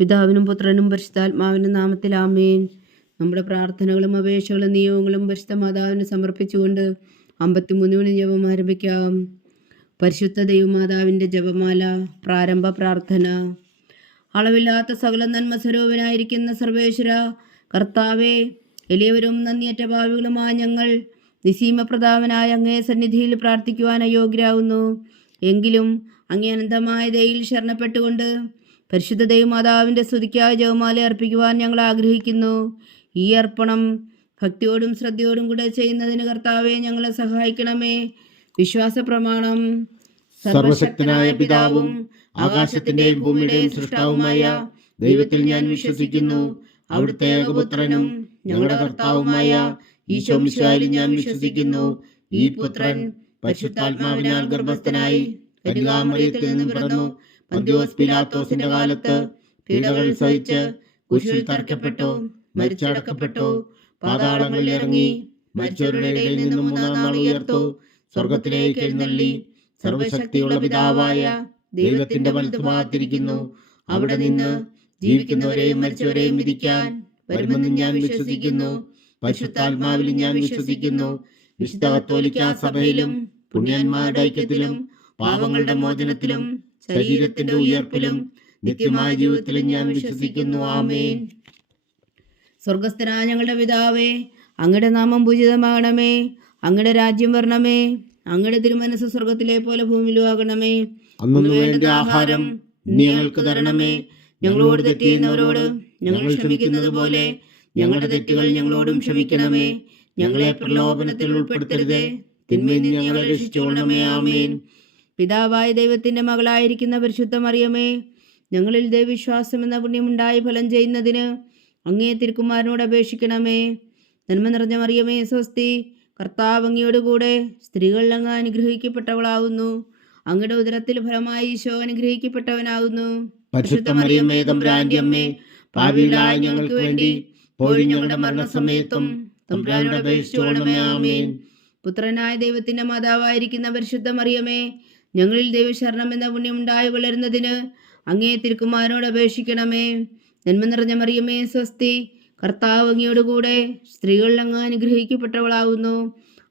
പിതാവിനും പുത്രനും പരിശുദ്ധാത്മാവിനും നാമത്തിൽ ആമേൻ. നമ്മുടെ പ്രാർത്ഥനകളും അപേക്ഷകളും നിയോഗങ്ങളും പരിശുദ്ധ മാതാവിന് സമർപ്പിച്ചുകൊണ്ട് 53 ജപം ആരംഭിക്കാം. പരിശുദ്ധ ദൈവമാതാവിൻ്റെ ജപമാല. പ്രാരംഭ പ്രാർത്ഥന. അളവില്ലാത്ത സകല നന്മ സ്വരൂപനായിരിക്കുന്ന സർവേശ്വര കർത്താവേ, എളിയവരും നന്ദിയറ്റ ഭാവികളുമായ ഞങ്ങൾ നിസീമപ്രതാപനായ അങ്ങേ സന്നിധിയിൽ പ്രാർത്ഥിക്കുവാൻ അയോഗ്യരാകുന്നു. എങ്കിലും അങ്ങേ അനന്തമായ ദയയിൽ ശരണപ്പെട്ടുകൊണ്ട് പരിശുദ്ധ ദൈവമാതാവിൻ്റെ സ്തുതിക്കായി ജപമാല അർപ്പിക്കുവാൻ ഞങ്ങൾ ആഗ്രഹിക്കുന്നു. ഈ അർപ്പണം ഭക്തിയോടും ശ്രദ്ധയോടും കൂടെ ചെയ്യുന്നതിന് കർത്താവെ ഞങ്ങളെ സഹായിക്കണമേ. വിശ്വാസ പ്രമാണം. സർവശക്തനായ പിതാവും ആകാശത്തിന്റെയും ഭൂമിയുടെയും സൃഷ്ടാവുമായ ദൈവത്തിൽ ഞാൻ വിശ്വസിക്കുന്നു. അവിടുത്തെ ഏകപുത്രനും ഞങ്ങളുടെ കർത്താവുമായ ഈശോ മിശിഹായിൽ ഞാൻ വിശ്വസിക്കുന്നു. ഈ പുത്രൻ പരിശുദ്ധാത്മാവിനാൽ ഗർഭസ്ഥനായി കന്യകാമറിയത്തിൽ നിന്ന് പിറന്നു. പന്തിയോസ് പിലാത്തോസിന്റെ കാലത്ത് പീഡകൾ സഹിച്ച് കുരിശിൽ തറയ്ക്കപ്പെട്ടു, മരിച്ചടക്കപ്പെട്ടു, പാതാളങ്ങളിൽ ഇറങ്ങി, മരിച്ചവരുടെ ഇടയിൽ നിന്നും 3-ാം നാൾ ഉയർത്തു, സ്വർഗത്തിലേക്ക് എഴുന്നള്ളി, സർവശക്തിയുള്ള പിതാവായ ദൈവത്തിന്റെ വലത്തുഭാഗത്തിരിക്കുന്നു. അവിടെ നിന്ന് ജീവിക്കുന്നവരെയും മരിച്ചവരെയും വിധിക്കാൻ വരുമെന്ന് ഞാൻ വിശ്വസിക്കുന്നു. പരിശുദ്ധാത്മാവിൽ ഞാൻ വിശ്വസിക്കുന്നു. വിശുദ്ധ കത്തോലിക്കാ സഭയിലും പുണ്യന്മാരുടെ ഐക്യത്തിലും പാപങ്ങളുടെ മോചനത്തിലും ശരീരത്തിന്റെ ഉയർപ്പിലും നിത്യമായ ജീവിതത്തിലും ഞാൻ വിശ്വസിക്കുന്നു. ആമേൻ. സ്വർഗസ്ഥനായ ഞങ്ങളുടെ പിതാവേ, അങ്ങയുടെ നാമം പൂജിതമാകണമേ. അങ്ങയുടെ രാജ്യം വരണമേ. അങ്ങയുടെ തിരുമനസ് സ്വർഗത്തിലെ പോലെ ഭൂമിയിലും ആകണമേ. അന്നു വേണ്ട ആഹാരം ഞങ്ങൾക്ക് തരണമേ. ഞങ്ങളോട് തെറ്റ് ചെയ്യുന്നവരോട് ഞങ്ങൾ ക്ഷമിക്കുന്നത് പോലെ ഞങ്ങളുടെ തെറ്റുകൾ ഞങ്ങളോടും ക്ഷമിക്കണമേ. ഞങ്ങളെ പ്രലോഭനത്തിൽ ഉൾപ്പെടുത്തരുതേ, തിന്മയിൽ നിന്ന് ഞങ്ങളെ രക്ഷിച്ചുകൊള്ളണമേ. ആമേൻ. പിതാവായ ദൈവത്തിന്റെ മകളായിരിക്കുന്ന പരിശുദ്ധ മറിയമേ, ഞങ്ങളിൽ ദൈവവിശ്വാസം എന്ന പുണ്യമുണ്ടായി ഫലം ചെയ്യുന്നതിന് അങ്ങേ തിരുക്കുമാരനോട് അപേക്ഷിക്കണമേ. നന്മ നിറഞ്ഞ മറിയമേ സ്വസ്തി, കർത്താവ് അങ്ങയോടുകൂടെ സ്ത്രീകൾ അങ്ങ് അനുഗ്രഹിക്കപ്പെട്ടവളാവുന്നു. അങ്ങയുടെ ഉദരത്തിൽ ഫലമായി ഈശോ അനുഗ്രഹിക്കപ്പെട്ടവനാകുന്നു. പരിശുദ്ധ മറിയമേ തമ്പുരാന്റെ അമ്മേ, പാപികളായ ഞങ്ങൾക്ക് വേണ്ടി ഇപ്പോഴും ഞങ്ങളുടെ മരണസമയത്തും തമ്പുരാനോട് അപേക്ഷിച്ചുകൊള്ളണമേ. ആമേൻ. പുത്രനായ ദൈവത്തിന്റെ മാതാവായിരിക്കുന്ന പരിശുദ്ധ മറിയമേ, ഞങ്ങളിൽ ദൈവശരണം എന്ന പുണ്യമുണ്ടായി വളരുന്നതിന് അങ്ങേ തിരുക്കുമാരനോട് അപേക്ഷിക്കണമേ. നന്മ നിറഞ്ഞ മറിയമേ സ്വസ്തി, കർത്താവ് അങ്ങയോടുകൂടെ സ്ത്രീകൾ അങ്ങ് അനുഗ്രഹിക്കപ്പെട്ടവളാകുന്നു.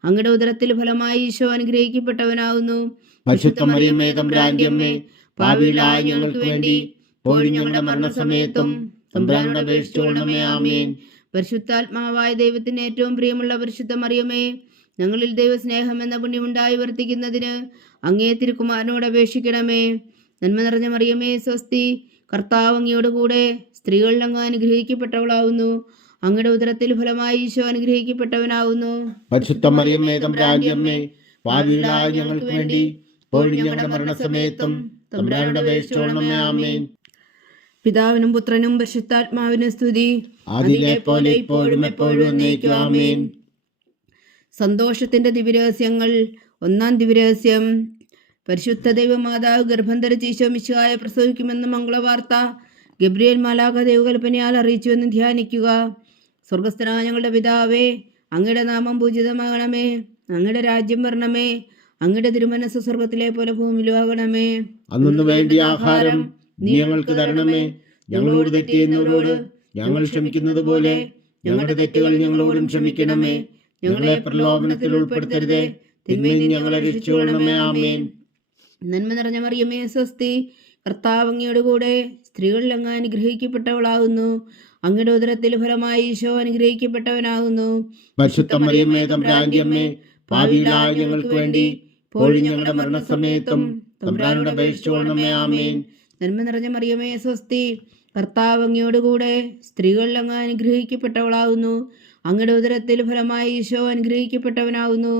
അങ്ങയുടെ ഉദരത്തിൽ ഫലമായി ഈശോ അനുഗ്രഹിക്കപ്പെട്ടവനാകുന്നു. പരിശുദ്ധ മറിയമേ തമ്പുരാന്റെ അമ്മേ, പാപികളായ ഞങ്ങൾക്ക് വേണ്ടി ഇപ്പോഴും ഞങ്ങളുടെ മരണസമയത്തും തമ്പുരാനോട് അപേക്ഷിച്ചുകൊള്ളണമേ. ആമേൻ. പരിശുദ്ധാത്മാവായ ദൈവത്തിന് ഏറ്റവും പ്രിയമുള്ള പരിശുദ്ധ മറിയമേ, ഞങ്ങളിൽ ദൈവസ്നേഹം എന്ന പുണ്യമുണ്ടായി വർത്തിക്കുന്നതിന് അങ്ങേ തിരുക്കുമാരനോട് അപേക്ഷിക്കണമേ. നന്മ നിറഞ്ഞ മറിയമേ സ്വസ്തി, കർത്താവ് അങ്ങയോടുകൂടെ സ്ത്രീകൾ അങ്ങ് അനുഗ്രഹിക്കപ്പെട്ടവളാവുന്നു. അങ്ങയുടെ ഉദരത്തിൽ ഫലമായി ഈശോ അനുഗ്രഹിക്കപ്പെട്ടവനാവുന്നു. പരിശുദ്ധ മറിയമേ തമ്പുരാന്റെ അമ്മേ, പാപികളായ ഞങ്ങൾക്ക് വേണ്ടി ഇപ്പോഴും ഞങ്ങളുടെ മരണസമയത്തും തമ്പുരാനോട് അപേക്ഷിച്ചുകൊള്ളണമേ. ആമേൻ. പിതാവിനും പുത്രനും പരിശുദ്ധാത്മാവിനും സ്തുതി, അതിലെ പോലെ ഇപ്പോഴും എപ്പോഴും എന്നേക്കും. ആമേൻ. സന്തോഷത്തിന്റെ ദിവ്യരഹസ്യങ്ങൾ. 1-ാം ദിവ്യരഹസ്യം. പരിശുദ്ധ ദൈവമാതാവ് ഗർഭം ധരിച്ച് ഈശോ മിശിഹായെ പ്രസവിക്കുമെന്ന മംഗളവാർത്ത ഗബ്രിയേൽ മാലാഖ ദൈവകൽപ്പനയാൽ അറിയിച്ചുവെന്ന് ധ്യാനിക്കുക. സ്വർഗസ്ഥനായ ഞങ്ങളുടെ പിതാവേ, അങ്ങയുടെ നാമം പൂജിതമാകണമേ. അങ്ങയുടെ രാജ്യം വരണമേ. അങ്ങയുടെ തിരുമനസ് സ്വർഗത്തിലെ പോലെ ഭൂമിയിലും ആകണമേ. അന്നു വേണ്ടിയ ആഹാരം നീ ഞങ്ങൾക്ക് തരണമേ. ഞങ്ങളോട് തെറ്റ് ചെയ്യുന്നവരോട് ഞങ്ങൾ ക്ഷമിക്കുന്നത് പോലെ ഞങ്ങളുടെ തെറ്റുകൾ ഞങ്ങളോടും ക്ഷമിക്കണമേ. ഞങ്ങളെ പ്രലോഭനത്തിൽ ഉൾപ്പെടുത്തരുതേ, തിന്മയിൽ നിന്ന് ഞങ്ങളെ രക്ഷിച്ചുകൊള്ളണമേ. ആമേൻ. നന്മ നിറഞ്ഞ മറിയമേ സ്വസ്തി, കർത്താവ് അങ്ങയോടുകൂടെ സ്ത്രീകളിൽ അങ്ങ് അനുഗ്രഹിക്കപ്പെട്ടവളാകുന്നു. അങ്ങയുടെ ഉദരത്തിൽ ഫലമായി ഈശോ അനുഗ്രഹിക്കപ്പെട്ടവനാകുന്നു. പരിശുദ്ധ മറിയമേ തമ്പുരാന്റെ അമ്മേ, പാപികളായ ഞങ്ങൾക്ക് വേണ്ടി ഇപ്പോഴും ഞങ്ങളുടെ മരണസമയത്തും തമ്പുരാനോട് അപേക്ഷിച്ചുകൊള്ളണമേ. ആമേൻ. നന്മ നിറഞ്ഞ മറിയമേ സ്വസ്തി, കർത്താവ് അങ്ങയോടുകൂടെ സ്ത്രീകളിൽ അങ്ങ് അനുഗ്രഹിക്കപ്പെട്ടവളാകുന്നു. അങ്ങയുടെ ഉദരത്തിൽ ഫലമായി ഈശോ അനുഗ്രഹിക്കപ്പെട്ടവനാകുന്നു.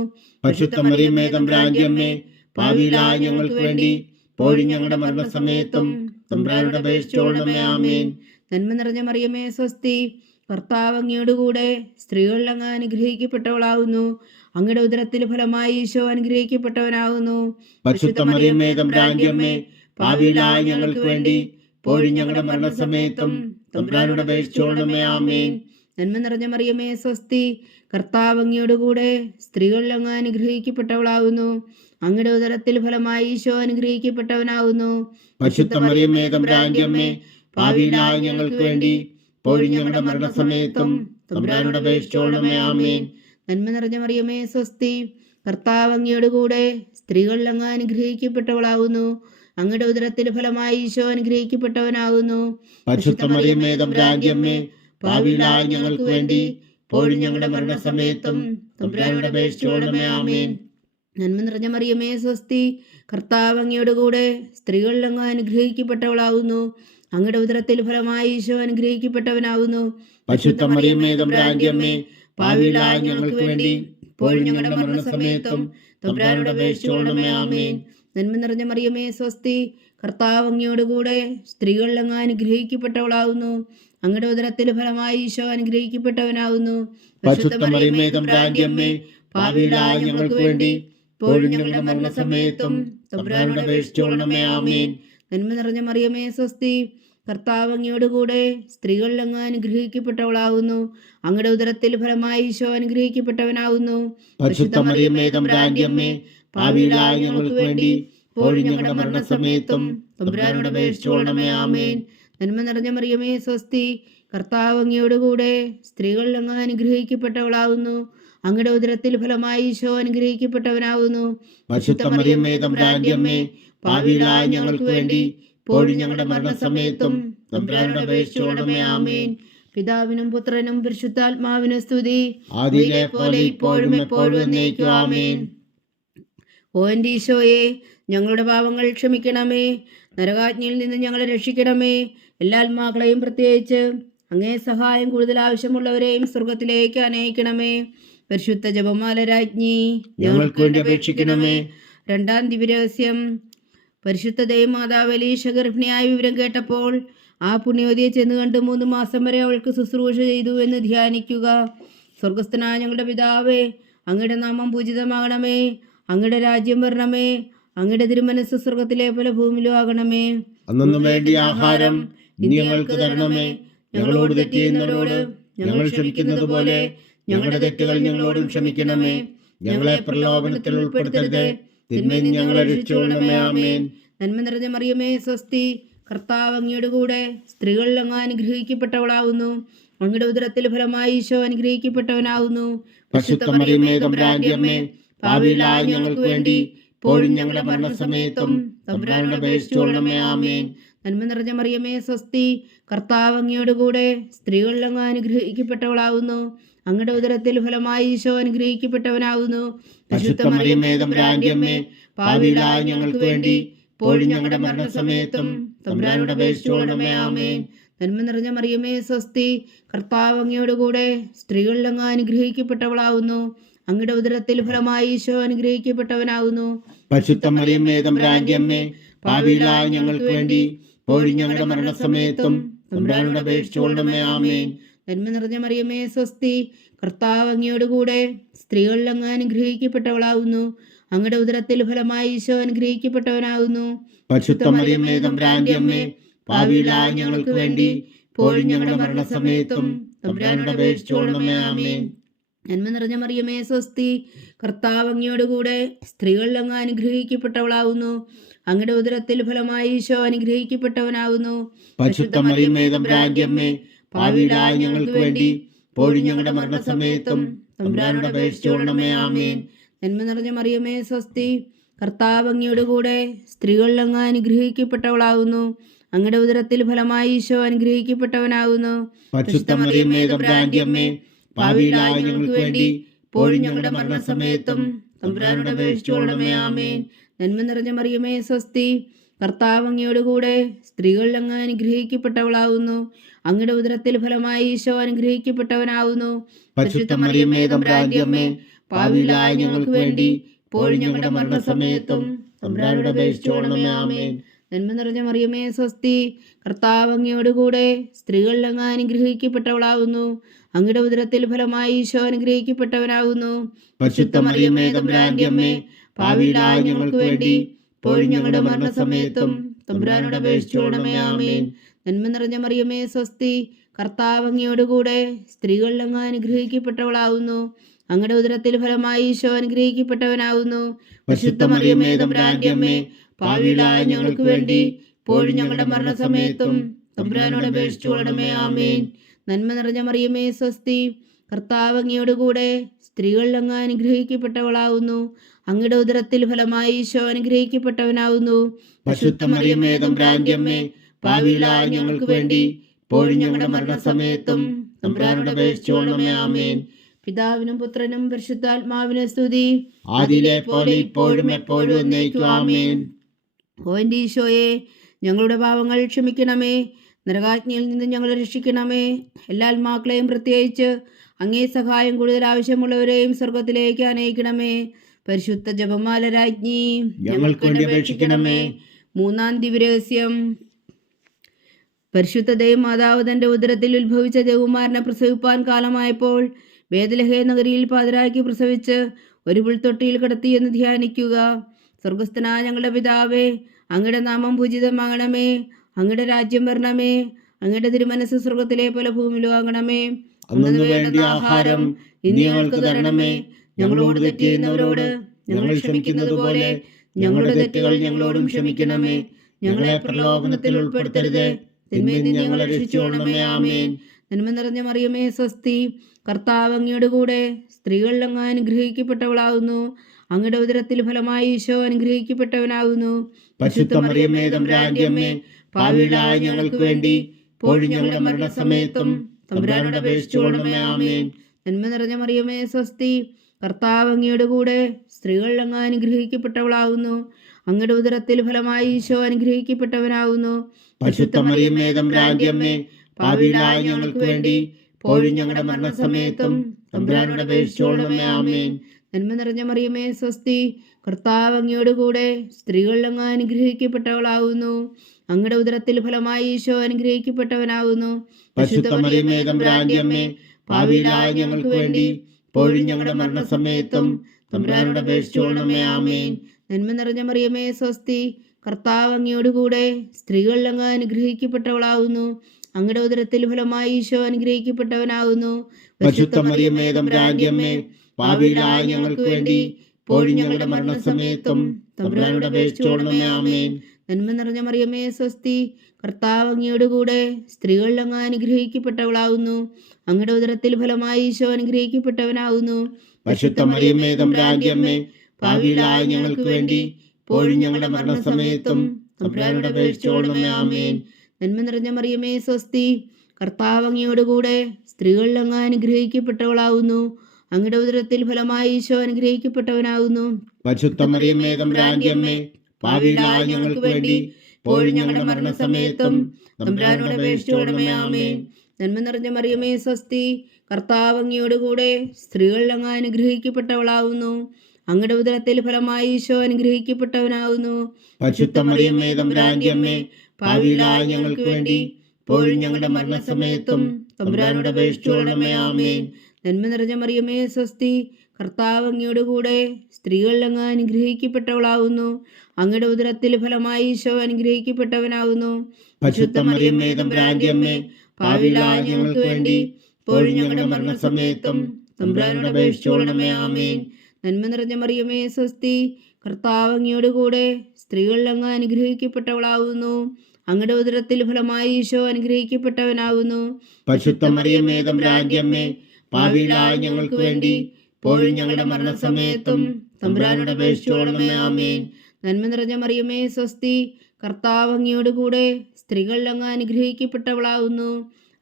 പരിശുദ്ധ മറിയമേ തമ്പുരാന്റെ അമ്മേ, പാപികളായ ഞങ്ങൾക്ക് വേണ്ടി ഇപ്പോഴും ഞങ്ങളുടെ മരണസമയത്തും തമ്പുരാനോട് അപേക്ഷിച്ചുകൊള്ളണമേ. ആമേൻ. നന്മ നിറഞ്ഞ മറിയമേ സ്വസ്തി, കർത്താവ് അങ്ങയോടുകൂടെ സ്ത്രീകളിൽ അങ്ങ് അനുഗ്രഹിക്കപ്പെട്ടവളാകുന്നു. അങ്ങയുടെ ഉദരത്തിൽ ഫലമായി ഈശോ അനുഗ്രഹിക്കപ്പെട്ടവനാകുന്നു. പരിശുദ്ധ മറിയമേ തമ്പുരാന്റെ അമ്മേ, പാപികളായ ഞങ്ങൾക്ക് വേണ്ടി ഇപ്പോഴും ഞങ്ങളുടെ മരണസമയത്തും തമ്പുരാനോട് അപേക്ഷിച്ചുകൊള്ളണമേ. ആമേൻ. നന്മ നിറഞ്ഞ മറിയമേ സ്വസ്തി, കർത്താവ് അങ്ങയോടുകൂടെ സ്ത്രീകളിൽ അങ്ങ് അനുഗ്രഹിക്കപ്പെട്ടവളാകുന്നു. അങ്ങയുടെ ഉദരത്തിൽ ഫലമായി ഈശോ അനുഗ്രഹിക്കപ്പെട്ടവനാകുന്നു. പരിശുദ്ധ മറിയമേ തമ്പുരാന്റെ അമ്മേ, പാപികളായ ഞങ്ങൾക്ക് വേണ്ടി ഇപ്പോഴും ഞങ്ങളുടെ മരണസമയത്തും തമ്പുരാനോട് അപേക്ഷിച്ചോളണമേ. ആമേൻ. നന്മ നിറഞ്ഞ മറിയമേ സ്വസ്തി, കർത്താവ് അങ്ങയോട് കൂടെ സ്ത്രീകളിൽ അങ്ങ് അനുഗ്രഹിക്കപ്പെട്ടവളാകുന്നു. അങ്ങയുടെ ഉദരത്തിൽ ഫലമായി ഈശോ അനുഗ്രഹിക്കപ്പെട്ടവനാകുന്നു. പരിശുദ്ധ മറിയമേ തമ്പുരാന്റെ അമ്മേ, പാപികളായ ഞങ്ങൾക്ക് വേണ്ടി ഇപ്പോഴും ഞങ്ങളുടെ മരണസമയത്തും തമ്പുരാനോട് അപേക്ഷിച്ചോളണമേ. ആമേൻ. നന്മ നിറഞ്ഞ മറിയമേ സ്വസ്തി, കർത്താവ് അങ്ങയോട് കൂടെ സ്ത്രീകളിൽ അങ്ങ് അനുഗ്രഹിക്കപ്പെട്ടവളാകുന്നു. അങ്ങയുടെ ഉദരത്തിൽ ഫലമായി ഈശോ അനുഗ്രഹിക്കപ്പെട്ടവനാകുന്നു. പരിശുദ്ധ മറിയമേ തമ്പുരാന്റെ അമ്മേ, പാപികളായ ഞങ്ങൾക്ക് വേണ്ടി ഇപ്പോഴും ഞങ്ങളുടെ മരണസമയത്തും തമ്പുരാനോട് അപേക്ഷിച്ചോളണമേ. ആമേൻ. നന്മ നിറഞ്ഞ മറിയമേ സ്വസ്തി, കർത്താവ് അങ്ങയോട് കൂടെ സ്ത്രീകളിൽ അങ്ങ് അനുഗ്രഹിക്കപ്പെട്ടവളാകുന്നു. അങ്ങയുടെ ഉദരത്തിൽ ഫലമായി ഈശോ അനുഗ്രഹിക്കപ്പെട്ടവനാകുന്നു. പരിശുദ്ധ മറിയമേ തമ്പുരാന്റെ അമ്മേ, പാപികളായ ഞങ്ങൾക്ക് വേണ്ടി ഇപ്പോഴും ഞങ്ങളുടെ മരണസമയത്തും തമ്പുരാനോട് അപേക്ഷിച്ചോളണമേ. ആമേൻ. നന്മ നിറഞ്ഞ മറിയമേ സ്വസ്തി, കർത്താവ് അങ്ങയോട് കൂടെ സ്ത്രീകളിൽ അങ്ങ് അനുഗ്രഹിക്കപ്പെട്ടവളാകുന്നു. അങ്ങയുടെ ഉദരത്തിൽ ഫലമായി ഈശോ അനുഗ്രഹിക്കപ്പെട്ടവനാകുന്നു. പരിശുദ്ധ മറിയമേ തമ്പുരാന്റെ അമ്മേ, പാപികളായ ഞങ്ങൾക്ക് വേണ്ടി ഇപ്പോഴും ഞങ്ങളുടെ മരണസമയത്തും തമ്പുരാനോട് അപേക്ഷിച്ചോളണമേ. ആമേൻ. നന്മ നിറഞ്ഞ മറിയമേ സ്വസ്തി, കർത്താവ് അങ്ങയോട് കൂടെ സ്ത്രീകളിൽ അങ്ങ് അനുഗ്രഹിക്കപ്പെട്ടവളാകുന്നു. അങ്ങയുടെ ഉദരത്തിൽ ഫലമായി ഈശോ അനുഗ്രഹിക്കപ്പെട്ടവനാകുന്നു. പരിശുദ്ധ മറിയമേ തമ്പുരാന്റെ അമ്മേ, പാപികളായ ഞങ്ങൾക്ക് വേണ്ടി ഇപ്പോഴും ഞങ്ങളുടെ മരണസമയത്തും തമ്പുരാനോട് അപേക്ഷിച്ചോളണമേ. ആമേൻ. പിതാവിനും പുത്രനും പരിശുദ്ധാത്മാവിനും സ്തുതി, ആദിയിലെ പോലെ ഇപ്പോഴും എപ്പോഴും എന്നേക്കും. ആമേൻ. ഓ എൻ്റെ ഈശോയെ, ഞങ്ങളുടെ പാപങ്ങൾ ക്ഷമിക്കണമേ. നരകാജ്ഞയിൽ നിന്ന് ഞങ്ങളെ രക്ഷിക്കണമേ. എല്ലാ ആത്മാക്കളെയും, പ്രത്യേകിച്ച് അങ്ങേ സഹായം കൂടുതൽ ആവശ്യമുള്ളവരെയും സ്വർഗത്തിലേക്ക് അനയിക്കണമേ. പരിശുദ്ധ ജപമാല രാജ്ഞി, ഞങ്ങൾക്ക് വേണ്ടി അപേക്ഷിക്കണമേ. രണ്ടാം ദിവ്യരഹസ്യം. പരിശുദ്ധ ദൈവമാതാവ് എലീശ ഗർഭിണിയായ വിവരം കേട്ടപ്പോൾ ആ പുണ്യവതിയെ ചെന്ന് കണ്ട് 3 മാസം വരെ അവൾക്ക് ശുശ്രൂഷ ചെയ്തു എന്ന് ധ്യാനിക്കുക. സ്വർഗസ്ഥനായ ഞങ്ങളുടെ പിതാവേ, അങ്ങയുടെ നാമം പൂജിതമാകണമേ. അങ്ങയുടെ രാജ്യം വരണമേ. അങ്ങയുടെ തിരുമനസ്സ് സ്വർഗത്തിലെ പോലെ ഭൂമിയിലും ആകണമേ. അന്നു വേണ്ടി ആഹാരം ഇനി ഞങ്ങൾക്ക് തരണമേ. ഞങ്ങളോട് തെറ്റ് ചെയ്യുന്നവരോട് ഞങ്ങൾ ക്ഷമിക്കുന്നത് പോലെ ഞങ്ങളുടെ തെറ്റുകൾ ഞങ്ങളോടും ക്ഷമിക്കണമേ. ഞങ്ങളെ പ്രലോഭനത്തിൽ ഉൾപ്പെടുത്തരുത്, തിന്മയിൽ നിന്ന് ഞങ്ങളെ രക്ഷിച്ചുകൊള്ളണമേ. ആമേൻ. നന്മ നിറഞ്ഞ മറിയമേ സ്വസ്തി, കർത്താവ് അങ്ങയോട് കൂടെ സ്ത്രീകളിൽ അങ്ങ് അനുഗ്രഹിക്കപ്പെട്ടവളാകുന്നു. അങ്ങയുടെ ഉദരത്തിൽ ഫലമായി ഈശോ അനുഗ്രഹിക്കപ്പെട്ടവനാകുന്നു. പരിശുദ്ധ മറിയമേ തമ്പുരാന്റെ അമ്മേ, പാപികളായ ഞങ്ങൾക്ക് വേണ്ടി ഇപ്പോഴും ഞങ്ങളുടെ മരണസമയത്തും തമ്പുരാനോട് അപേക്ഷിച്ചുകൊള്ളണമേ. ആമേൻ. നന്മ നിറഞ്ഞ മറിയമേ സ്വസ്തി, കർത്താവ് അങ്ങയോട് കൂടെ സ്ത്രീകളിൽ അങ്ങ് അനുഗ്രഹിക്കപ്പെട്ടവളാകുന്നു. അങ്ങയുടെ ഉദരത്തിൽ ഫലമായി ഈശോ അനുഗ്രഹിക്കപ്പെട്ടവനാകുന്നു. പരിശുദ്ധ മറിയമേ തമ്പുരാന്റെ അമ്മേ, പാപികളായ ഞങ്ങൾക്ക് വേണ്ടി ഇപ്പോഴും ഞങ്ങളുടെ മരണസമയത്തും തമ്പുരാനോട് അപേക്ഷിച്ചുകൊള്ളണമേ. ആമേൻ. നന്മ നിറഞ്ഞ മറിയമേ സ്വസ്തി, കർത്താവ് അങ്ങയോട് കൂടെ സ്ത്രീകളിൽ അങ്ങ് അനുഗ്രഹിക്കപ്പെട്ടവളാകുന്നു. അങ്ങയുടെ ഉദരത്തിൽ ഫലമായി ഈശോ അനുഗ്രഹിക്കപ്പെട്ടവനാകുന്നു. പരിശുദ്ധ മറിയമേ തമ്പുരാന്റെ അമ്മേ, പാപികളായ ഞങ്ങൾക്ക് വേണ്ടി ഇപ്പോഴും ഞങ്ങളുടെ മരണസമയത്തും തമ്പുരാനോട് അപേക്ഷിച്ചുകൊള്ളണമേ. ആമേൻ. നന്മ നിറഞ്ഞ മറിയമേ സ്വസ്തി, കർത്താവ് അങ്ങയോട് കൂടെ സ്ത്രീകളിൽ അങ്ങ് അനുഗ്രഹിക്കപ്പെട്ടവളാകുന്നു. അങ്ങയുടെ ഉദരത്തിൽ ഫലമായി ഈശോ അനുഗ്രഹിക്കപ്പെട്ടവനാകുന്നു. പരിശുദ്ധ മറിയമേ തമ്പുരാന്റെ അമ്മേ, പാപികളായ ഞങ്ങൾക്ക് വേണ്ടി ഇപ്പോഴും ഞങ്ങളുടെ മരണസമയത്തും തമ്പുരാനോട് അപേക്ഷിച്ചുകൊള്ളണമേ. ആമേൻ. നന്മ നിറഞ്ഞ മറിയമേ സ്വസ്തി, കർത്താവ് അങ്ങയോട് കൂടെ സ്ത്രീകളിൽ അങ്ങ് അനുഗ്രഹിക്കപ്പെട്ടവളാകുന്നു. അങ്ങയുടെ ഉദരത്തിൽ ഫലമായി ഈശോ അനുഗ്രഹിക്കപ്പെട്ടവനാകുന്നു. പരിശുദ്ധ മറിയമേ തമ്പുരാന്റെ അമ്മേ, പാപികളായ ഞങ്ങൾക്ക് വേണ്ടി ഇപ്പോഴും ഞങ്ങളുടെ മരണസമയത്തും തമ്പുരാനോട് അപേക്ഷിച്ചുകൊള്ളണമേ. ആമേൻ. നന്മ നിറഞ്ഞ മറിയമേ സ്വസ്തി, കർത്താവ് അങ്ങയോട് കൂടെ സ്ത്രീകളിൽ അങ്ങ് അനുഗ്രഹിക്കപ്പെട്ടവളാകുന്നു. അങ്ങയുടെ ഉദരത്തിൽ ഫലമായി ഈശോ അനുഗ്രഹിക്കപ്പെട്ടവനാകുന്നു. പരിശുദ്ധ മറിയമേ തമ്പുരാന്റെ അമ്മേ, പാപികളായ ഞങ്ങൾക്ക് വേണ്ടി ഇപ്പോഴും ഞങ്ങളുടെ മരണസമയത്തും തമ്പുരാനോട് അപേക്ഷിച്ചുകൊള്ളണമേ. ആമേൻ. നന്മ നിറഞ്ഞ മറിയമേ സ്വസ്തി, കർത്താവ് അങ്ങയോട് കൂടെ സ്ത്രീകളിൽ അങ്ങ് അനുഗ്രഹിക്കപ്പെട്ടവളാകുന്നു. അങ്ങയുടെ ഉദരത്തിൽ ഫലമായി ഈശോ അനുഗ്രഹിക്കപ്പെട്ടവനാകുന്നു. പരിശുദ്ധ മറിയമേ തമ്പുരാന്റെ അമ്മേ, പാപികളായ ഞങ്ങൾക്ക് വേണ്ടി ഇപ്പോഴും ഞങ്ങളുടെ മരണസമയത്തും തമ്പുരാനോട് അപേക്ഷിച്ചുകൊള്ളണമേ. ആമേൻ. നന്മ നിറഞ്ഞ മറിയമേ സ്വസ്തി, കർത്താവ് അങ്ങയോട് കൂടെ സ്ത്രീകളിൽ അങ്ങ് അനുഗ്രഹിക്കപ്പെട്ടവളാകുന്നു. അങ്ങയുടെ ഉദരത്തിൽ ഫലമായി ഈശോ അനുഗ്രഹിക്കപ്പെട്ടവനാകുന്നു. പരിശുദ്ധ മറിയമേ തമ്പുരാന്റെ അമ്മേ, പാപികളായ ഞങ്ങൾക്ക് വേണ്ടി ഇപ്പോഴും ഞങ്ങളുടെ മരണസമയത്തും തമ്പുരാനോട് അപേക്ഷിച്ചുകൊള്ളണമേ. ആമേൻ. നന്മ നിറഞ്ഞ മറിയമേ സ്വസ്തി, കർത്താവ് അങ്ങയോട് കൂടെ സ്ത്രീകളിൽ അങ്ങ് അനുഗ്രഹിക്കപ്പെട്ടവളാകുന്നു. അങ്ങയുടെ ഉദരത്തിൽ ഫലമായി ഈശോ അനുഗ്രഹിക്കപ്പെട്ടവനാകുന്നു. പരിശുദ്ധ മറിയമേ തമ്പുരാന്റെ അമ്മേ, പാപികളായ ഞങ്ങൾക്ക് വേണ്ടി ഇപ്പോഴും ഞങ്ങളുടെ മരണസമയത്തും തമ്പുരാനോട് അപേക്ഷിച്ചുകൊള്ളണമേ. ആമേൻ. നന്മ നിറഞ്ഞ മറിയമേ സ്വസ്തി, കർത്താവ് അങ്ങയോട് കൂടെ സ്ത്രീകളിൽ അങ്ങ് അനുഗ്രഹിക്കപ്പെട്ടവളാവുന്നു. അങ്ങയുടെ ഉദരത്തിൽ ഫലമായി ഈശോ അനുഗ്രഹിക്കപ്പെട്ടവനാവുന്നു. പരിശുദ്ധ മറിയമേ തമ്പുരാന്റെ അമ്മേ, പാപികളായ ഞങ്ങൾക്ക് വേണ്ടി ഇപ്പോഴും ഞങ്ങളുടെ മരണസമയത്തും തമ്പുരാനോട് അപേക്ഷിച്ചുകൊള്ളണമേ. ആമേൻ. പിതാവിനും പുത്രനും പരിശുദ്ധാത്മാവിനും സ്തുതി. ആദിയിലെ പോലെ ഇപ്പോഴും എപ്പോഴും എന്നേക്കും. ആമേൻ. ഓ എൻ്റെ ഈശോയെ, ഞങ്ങളുടെ പാവങ്ങൾ ക്ഷമിക്കണമേ. നരകാജ്ഞയിൽ നിന്ന് ഞങ്ങളെ രക്ഷിക്കണമേ. എല്ലാ ആത്മാക്കളെയും പ്രത്യേകിച്ച് അങ്ങേ സഹായം കൂടുതൽ ആവശ്യമുള്ളവരെയും സ്വർഗത്തിലേക്ക് അനയിക്കണമേ. പരിശുദ്ധ ജപമാല രാജ്ഞി, ഞങ്ങൾക്ക് വേണ്ടി അപേക്ഷിക്കണമേ. മൂന്നാം ദിവ്യരഹസ്യം. പരിശുദ്ധ ദൈവമാതാവ് തന്റെ ഉദരത്തിൽ ഉത്ഭവിച്ച ദേവകുമാരനെ പ്രസവിപ്പാൻ കാലമായപ്പോൾ ബേത്ലഹേം നഗരിയിൽ പാതിരായ്ക്ക് പ്രസവിച്ച് ഒരു പുൽത്തൊട്ടിയിൽ കിടത്തിയെന്ന് ധ്യാനിക്കുക. സ്വർഗസ്ഥനായ ഞങ്ങളുടെ പിതാവേ, അങ്ങയുടെ നാമം പൂജിതമാകണമേ. അങ്ങയുടെ രാജ്യം വരണമേ. അങ്ങയുടെ തിരുമനസ് സ്വർഗത്തിലെ പോലെ ഭൂമിയിലും ആകണമേ. അന്നു വേണ്ട ആഹാരം ഇനി ഞങ്ങൾക്ക് തരണമേ. ഞങ്ങളോട് തെറ്റ് ചെയ്യുന്നവരോട് ഞങ്ങൾ ക്ഷമിക്കുന്നത് പോലെ ഞങ്ങളുടെ തെറ്റുകൾ ഞങ്ങളോടും ക്ഷമിക്കണമേ. ഞങ്ങളെ പ്രലോഭനത്തിൽ ഉൾപ്പെടുത്തരുത്, തിന്മയിൽ നിന്ന് ഞങ്ങളെ രക്ഷിച്ചുകൊള്ളണമേ. ആമേൻ. നന്മ നിറഞ്ഞ മറിയമേ സ്വസ്തി, കർത്താവ് അങ്ങയുടെ കൂടെ സ്ത്രീകളിൽ അങ്ങ് അനുഗ്രഹിക്കപ്പെട്ടവളാകുന്നു. അങ്ങയുടെ ഉദരത്തിൽ ഫലമായി ഈശോ അനുഗ്രഹിക്കപ്പെട്ടവനാകുന്നു. പരിശുദ്ധ മറിയമേ തമ്പുരാന്റെ അമ്മേ, പാപികളായ ഞങ്ങൾക്ക് വേണ്ടി ഇപ്പോഴും ഞങ്ങളുടെ മരണസമയത്തും തമ്പുരാനോട് അപേക്ഷിച്ചുകൊള്ളണമേ. ആമേൻ. നന്മ നിറഞ്ഞ മറിയമേ സ്വസ്തി, കർത്താവ് അങ്ങയുടെ കൂടെ സ്ത്രീകളിൽ അങ്ങ് അനുഗ്രഹിക്കപ്പെട്ടവളാകുന്നു. അങ്ങയുടെ ഉദരത്തിൽ ഫലമായി ഈശോ അനുഗ്രഹിക്കപ്പെട്ടവനാകുന്നു. പരിശുദ്ധ മറിയമേ തമ്പുരാന്റെ അമ്മേ, പാപികളായ ഞങ്ങൾക്ക് വേണ്ടി ഇപ്പോഴും ഞങ്ങളുടെ മരണസമയത്തും തമ്പുരാനോട് അപേക്ഷിച്ചുകൊള്ളണമേ. ആമേൻ. നന്മ നിറഞ്ഞ മറിയമേ സ്വസ്തി, കർത്താവ് അങ്ങയോട് കൂടെ സ്ത്രീകളിൽ അങ്ങ് അനുഗ്രഹിക്കപ്പെട്ടവളാകുന്നു. അങ്ങയുടെ ഉദരത്തിൽ ഫലമായി ഈശോ അനുഗ്രഹിക്കപ്പെട്ടവനാകുന്നു. പരിശുദ്ധ മറിയമേ തമ്പുരാന്റെ അമ്മേ, പാപികളായ ഞങ്ങൾക്ക് വേണ്ടി ഇപ്പോഴും ഞങ്ങളുടെ മരണസമയത്തും തമ്പുരാനോട് അപേക്ഷിച്ചുകൊള്ളണമേ. ആമേൻ. നന്മ നിറഞ്ഞ മറിയമേ സ്വസ്തി, കർത്താവ് അങ്ങയോട് കൂടെ സ്ത്രീകളിൽ അങ്ങ് അനുഗ്രഹിക്കപ്പെട്ടവളാകുന്നു. അങ്ങയുടെ ഉദരത്തിൽ ഫലമായി ഈശോ അനുഗ്രഹിക്കപ്പെട്ടവനാകുന്നു. പരിശുദ്ധ മറിയമേ തമ്പുരാന്റെ അമ്മേ, പാപികളായ ഞങ്ങൾക്ക് വേണ്ടി ഇപ്പോഴും ഞങ്ങളുടെ മരണസമയത്തും തമ്പുരാനോട് അപേക്ഷിച്ചുകൊള്ളണമേ. ആമേൻ. നന്മ നിറഞ്ഞ മറിയമേ സ്വസ്തി, കർത്താവ് അങ്ങയോട് കൂടെ സ്ത്രീകളിൽ അങ്ങ് അനുഗ്രഹിക്കപ്പെട്ടവളാകുന്നു. അങ്ങയുടെ ഉദരത്തിൽ ഫലമായി ഈശോ അനുഗ്രഹിക്കപ്പെട്ടവനാകുന്നു. പരിശുദ്ധ മറിയമേ തമ്പുരാന്റെ അമ്മേ, പാപികളായ ഞങ്ങൾക്ക് വേണ്ടി ഇപ്പോഴും ഞങ്ങളുടെ മരണസമയത്തും തമ്പുരാനോട് അപേക്ഷിച്ചുകൊള്ളണമേ. ആമേൻ. നന്മ നിറഞ്ഞ മറിയമേ സ്വസ്തി, കർത്താവ് അങ്ങയോട് കൂടെ സ്ത്രീകളിൽ അങ്ങ് അനുഗ്രഹിക്കപ്പെട്ടവളാകുന്നു. അങ്ങയുടെ ഉദരത്തിൽ ഫലമായി ഈശോ അനുഗ്രഹിക്കപ്പെട്ടവനാകുന്നു. പരിശുദ്ധ മറിയമേ തമ്പുരാന്റെ അമ്മേ, പാപികളായ ഞങ്ങൾക്ക് വേണ്ടി ഇപ്പോഴും ഞങ്ങളുടെ മരണസമയത്തും തമ്പുരാനോട് അപേക്ഷിച്ചുകൊള്ളണമേ. ആമേൻ. നന്മ നിറഞ്ഞ മറിയമേ സ്വസ്തി, കർത്താവ് അങ്ങയോട് കൂടെ സ്ത്രീകളിൽ അങ്ങ് അനുഗ്രഹിക്കപ്പെട്ടവളാകുന്നു. അങ്ങയുടെ ഉദരത്തിൽ ഫലമായി ഈശോ അനുഗ്രഹിക്കപ്പെട്ടവനാകുന്നു. പരിശുദ്ധ മറിയമേ തമ്പുരാന്റെ അമ്മേ, പാപികളായ ഞങ്ങൾക്ക് വേണ്ടി ഇപ്പോഴും ഞങ്ങളുടെ മരണസമയത്തും തമ്പുരാനോട് അപേക്ഷിച്ചുകൊള്ളണമേ. ആമേൻ. നന്മ നിറഞ്ഞ മറിയമേ സ്വസ്തി, കർത്താവ് അങ്ങയോട് കൂടെ സ്ത്രീകളിൽ അങ്ങ് അനുഗ്രഹിക്കപ്പെട്ടവളാകുന്നു. അങ്ങയുടെ ഉദരത്തിൽ ഫലമായി ഈശോ അനുഗ്രഹിക്കപ്പെട്ടവനാകുന്നു. പരിശുദ്ധ മറിയമേ തമ്പുരാന്റെ അമ്മേ, പാപികളായ ഞങ്ങൾക്ക് വേണ്ടി ഇപ്പോഴും ഞങ്ങളുടെ മരണസമയത്തും തമ്പുരാനോട് അപേക്ഷിച്ചുകൊള്ളണമേ. ആമേൻ. നന്മ നിറഞ്ഞ മറിയമേ സ്വസ്തി, കർത്താവ് അങ്ങയോട് കൂടെ സ്ത്രീകളിൽ അങ്ങ് അനുഗ്രഹിക്കപ്പെട്ടവളാകുന്നു. അങ്ങയുടെ ഉദരത്തിൽ ഫലമായി ഈശോ അനുഗ്രഹിക്കപ്പെട്ടവനാകുന്നു. പരിശുദ്ധ മറിയമേ തമ്പുരാന്റെ അമ്മേ, പാപികളായ ഞങ്ങൾക്ക് വേണ്ടി ഇപ്പോഴും ഞങ്ങളുടെ മരണസമയത്തും തമ്പുരാനോട് അപേക്ഷിച്ചുകൊള്ളണമേ. ആമേൻ. നന്മ നിറഞ്ഞ മറിയമേ സ്വസ്തി, കർത്താവ് അങ്ങയോട് കൂടെ സ്ത്രീകളിൽ അങ്ങ് അനുഗ്രഹിക്കപ്പെട്ടവളാകുന്നു.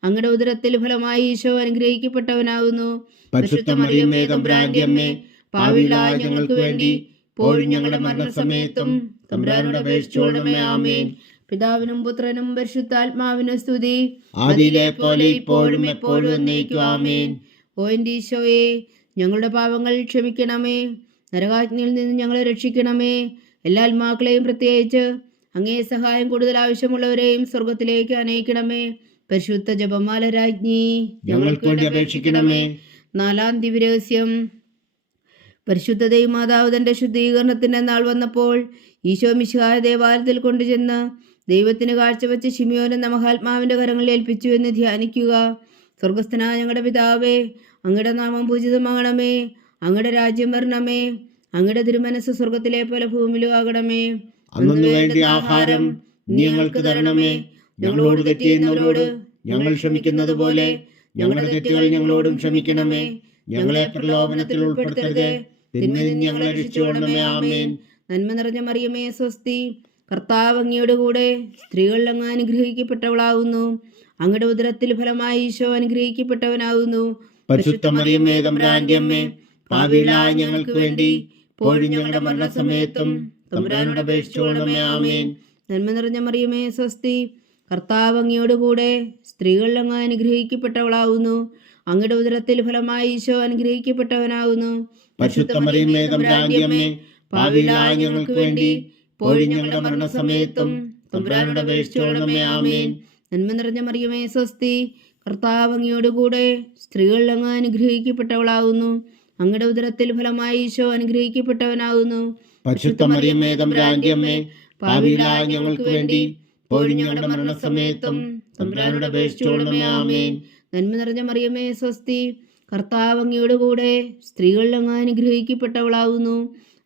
അങ്ങയുടെ ഉദരത്തിൽ ഫലമായി ഈശോ അനുഗ്രഹിക്കപ്പെട്ടവനാകുന്നു. പരിശുദ്ധ മറിയമേ തമ്പുരാന്റെ അമ്മേ, പാപികളായ ഞങ്ങൾക്ക് വേണ്ടി ഇപ്പോഴും ഞങ്ങളുടെ മരണസമയത്തും തമ്പുരാനോട് അപേക്ഷിച്ചുകൊള്ളണമേ. ആമേൻ. പിതാവിനും പുത്രനും പരിശുദ്ധാത്മാവിനും സ്തുതി. ആദിയിലെ പോലെ ഇപ്പോഴും എപ്പോഴും എന്നേക്കും. ആമേൻ. ഓ എൻ്റെ ഈശോയെ, ഞങ്ങളുടെ പാപങ്ങൾ ക്ഷമിക്കണമേ. നരകാജ്ഞയിൽ നിന്ന് ഞങ്ങളെ രക്ഷിക്കണമേ. എല്ലാ ആത്മാക്കളെയും പ്രത്യേകിച്ച് അങ്ങേ സഹായം കൂടുതൽ ആവശ്യമുള്ളവരെയും സ്വർഗത്തിലേക്ക് അനയിക്കണമേ. പരിശുദ്ധ ജപമാല രാജ്ഞി, ഞങ്ങൾക്ക് വേണ്ടി അപേക്ഷിക്കണമേ. നാലാം ദിവ്യരഹസ്യം. പരിശുദ്ധ ദൈവമാതാവ് തന്റെ ശുദ്ധീകരണത്തിന്റെ നാൾ വന്നപ്പോൾ ഈശോ മിശിഹായ ദേവാലയത്തിൽ കൊണ്ടുചെന്ന് ദൈവത്തിന് കാഴ്ചവെച്ച് ശിമിയോൻ എന്ന മഹാത്മാവിന്റെ കരങ്ങളിൽ ഏൽപ്പിച്ചു എന്ന് ധ്യാനിക്കുക. സ്വർഗസ്ഥനായ ഞങ്ങളുടെ പിതാവേ, അങ്ങയുടെ നാമം പൂജിതമാകണമേ. അങ്ങയുടെ രാജ്യം വരണമേ. അങ്ങയുടെ തിരുമനസ് സ്വർഗത്തിലെ പോലെ ഭൂമിയിലും ആകണമേ. അന്നു വേണ്ട ആഹാരം ഇനി ഞങ്ങൾക്ക് തരണമേ. ഞങ്ങളോട് തെറ്റ് ചെയ്യുന്നവരോട് ഞങ്ങൾ ക്ഷമിക്കുന്നത് പോലെ ഞങ്ങളുടെ തെറ്റുകൾ ഞങ്ങളോടും ക്ഷമിക്കണമേ. ഞങ്ങളെ പ്രലോഭനത്തിൽ ഉൾപ്പെടുത്തരുതേ, തിന്മയിൽ നിന്ന് ഞങ്ങളെ രക്ഷിച്ചുകൊള്ളണമേ. ആമേൻ. നന്മ നിറഞ്ഞ മറിയമേ, സ്വസ്തി. കർത്താവ് അങ്ങയുടെ കൂടെ സ്ത്രീകളിൽ അങ്ങ് അനുഗ്രഹിക്കപ്പെട്ടവളാവുന്നു. അങ്ങയുടെ ഉദരത്തിൽ ഫലമായി ഈശോ അനുഗ്രഹിക്കപ്പെട്ടവനാവുന്നു. പരിശുദ്ധ മറിയമേ, തമ്പുരാന്റെ അമ്മേ, പാപികളായ ഞങ്ങൾക്ക് വേണ്ടി ഇപ്പോഴും ഞങ്ങളുടെ മരണസമയത്തും തമ്പുരാനോട് അപേക്ഷിച്ചുകൊള്ളണമേ. ആമേൻ. നന്മ നിറഞ്ഞ മറിയമേ, സ്വസ്തി. കർത്താവ് അങ്ങയോട് കൂടെ സ്ത്രീകളിൽ അങ്ങ് അനുഗ്രഹിക്കപ്പെട്ടവളാവുന്നു. അങ്ങയുടെ ഉദരത്തിൽ ഫലമായി ഈശോ അനുഗ്രഹിക്കപ്പെട്ടവനാവുന്നു. പരിശുദ്ധ മറിയമേ, തമ്പുരാന്റെ അമ്മേ, പാപികളായ ഞങ്ങൾക്ക് വേണ്ടി ഇപ്പോഴും ഞങ്ങളുടെ മരണസമയത്തും തമ്പുരാനോട് അപേക്ഷിച്ചുകൊള്ളണമേ. ആമേൻ. നന്മ നിറഞ്ഞ മറിയമേ, സ്വസ്തി. കർത്താവ് അങ്ങയോട് കൂടെ സ്ത്രീകളിൽ അങ്ങ് അനുഗ്രഹിക്കപ്പെട്ടവളാവുന്നു. അങ്ങയുടെ ഉദരത്തിൽ ഫലമായി ഈശോ അനുഗ്രഹിക്കപ്പെട്ടവനാവുന്നു. പരിശുദ്ധ മറിയമേ, തമ്പുരാന്റെ അമ്മേ, പാപികളായ ഞങ്ങൾക്ക് വേണ്ടി ഇപ്പോഴും ഞങ്ങളുടെ മരണസമയത്തും തമ്പുരാനോട് അപേക്ഷിച്ചുകൊള്ളണമേ. ആമേൻ. നന്മ നിറഞ്ഞ മറിയമേ, സ്വസ്തി. കർത്താവ് അങ്ങയോട് കൂടെ സ്ത്രീകളിൽ അങ്ങ് അനുഗ്രഹിക്കപ്പെട്ടവളാവുന്നു.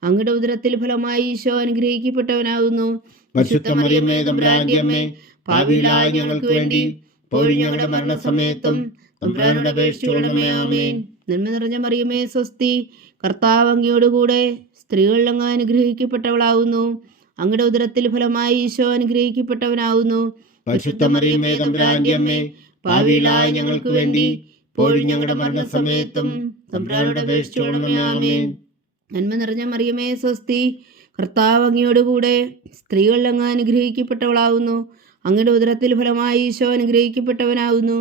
അങ്ങയുടെ ഉദരത്തിൽ ഫലമായി ഈശോ അനുഗ്രഹിക്കപ്പെട്ടവനാവുന്നു. പരിശുദ്ധ മറിയമേ, തമ്പുരാന്റെ അമ്മേ, പാപികളായ ഞങ്ങൾക്ക് വേണ്ടി ഇപ്പോഴും ഞങ്ങളുടെ മരണസമയത്തും തമ്പുരാനോട് അപേക്ഷിച്ചുകൊള്ളണമേ. ആമേൻ. നന്മ നിറഞ്ഞ മറിയമേ, സ്വസ്തി. കർത്താവ് അങ്ങയോട് കൂടെ സ്ത്രീകളിൽ അങ്ങ് അനുഗ്രഹിക്കപ്പെട്ടവളാവുന്നു. അങ്ങയുടെ ഉദരത്തിൽ ഫലമായി ഈശോ അനുഗ്രഹിക്കപ്പെട്ടവനാവുന്നു. പരിശുദ്ധ മറിയമേ, തമ്പുരാന്റെ അമ്മേ, പാപികളായ ഞങ്ങൾക്ക് വേണ്ടി ഇപ്പോഴും ഞങ്ങളുടെ മരണസമയത്തും തമ്പുരാനോട് അപേക്ഷിച്ചുകൊള്ളണമേ. ആമേൻ. നന്മ നിറഞ്ഞ മറിയമേ, സ്വസ്തി. കർത്താവ് അങ്ങയോട് കൂടെ സ്ത്രീകളിൽ അങ്ങ് അനുഗ്രഹിക്കപ്പെട്ടവളാവുന്നു. അങ്ങയുടെ ഉദരത്തിൽ ഫലമായി ഈശോ അനുഗ്രഹിക്കപ്പെട്ടവനാവുന്നു.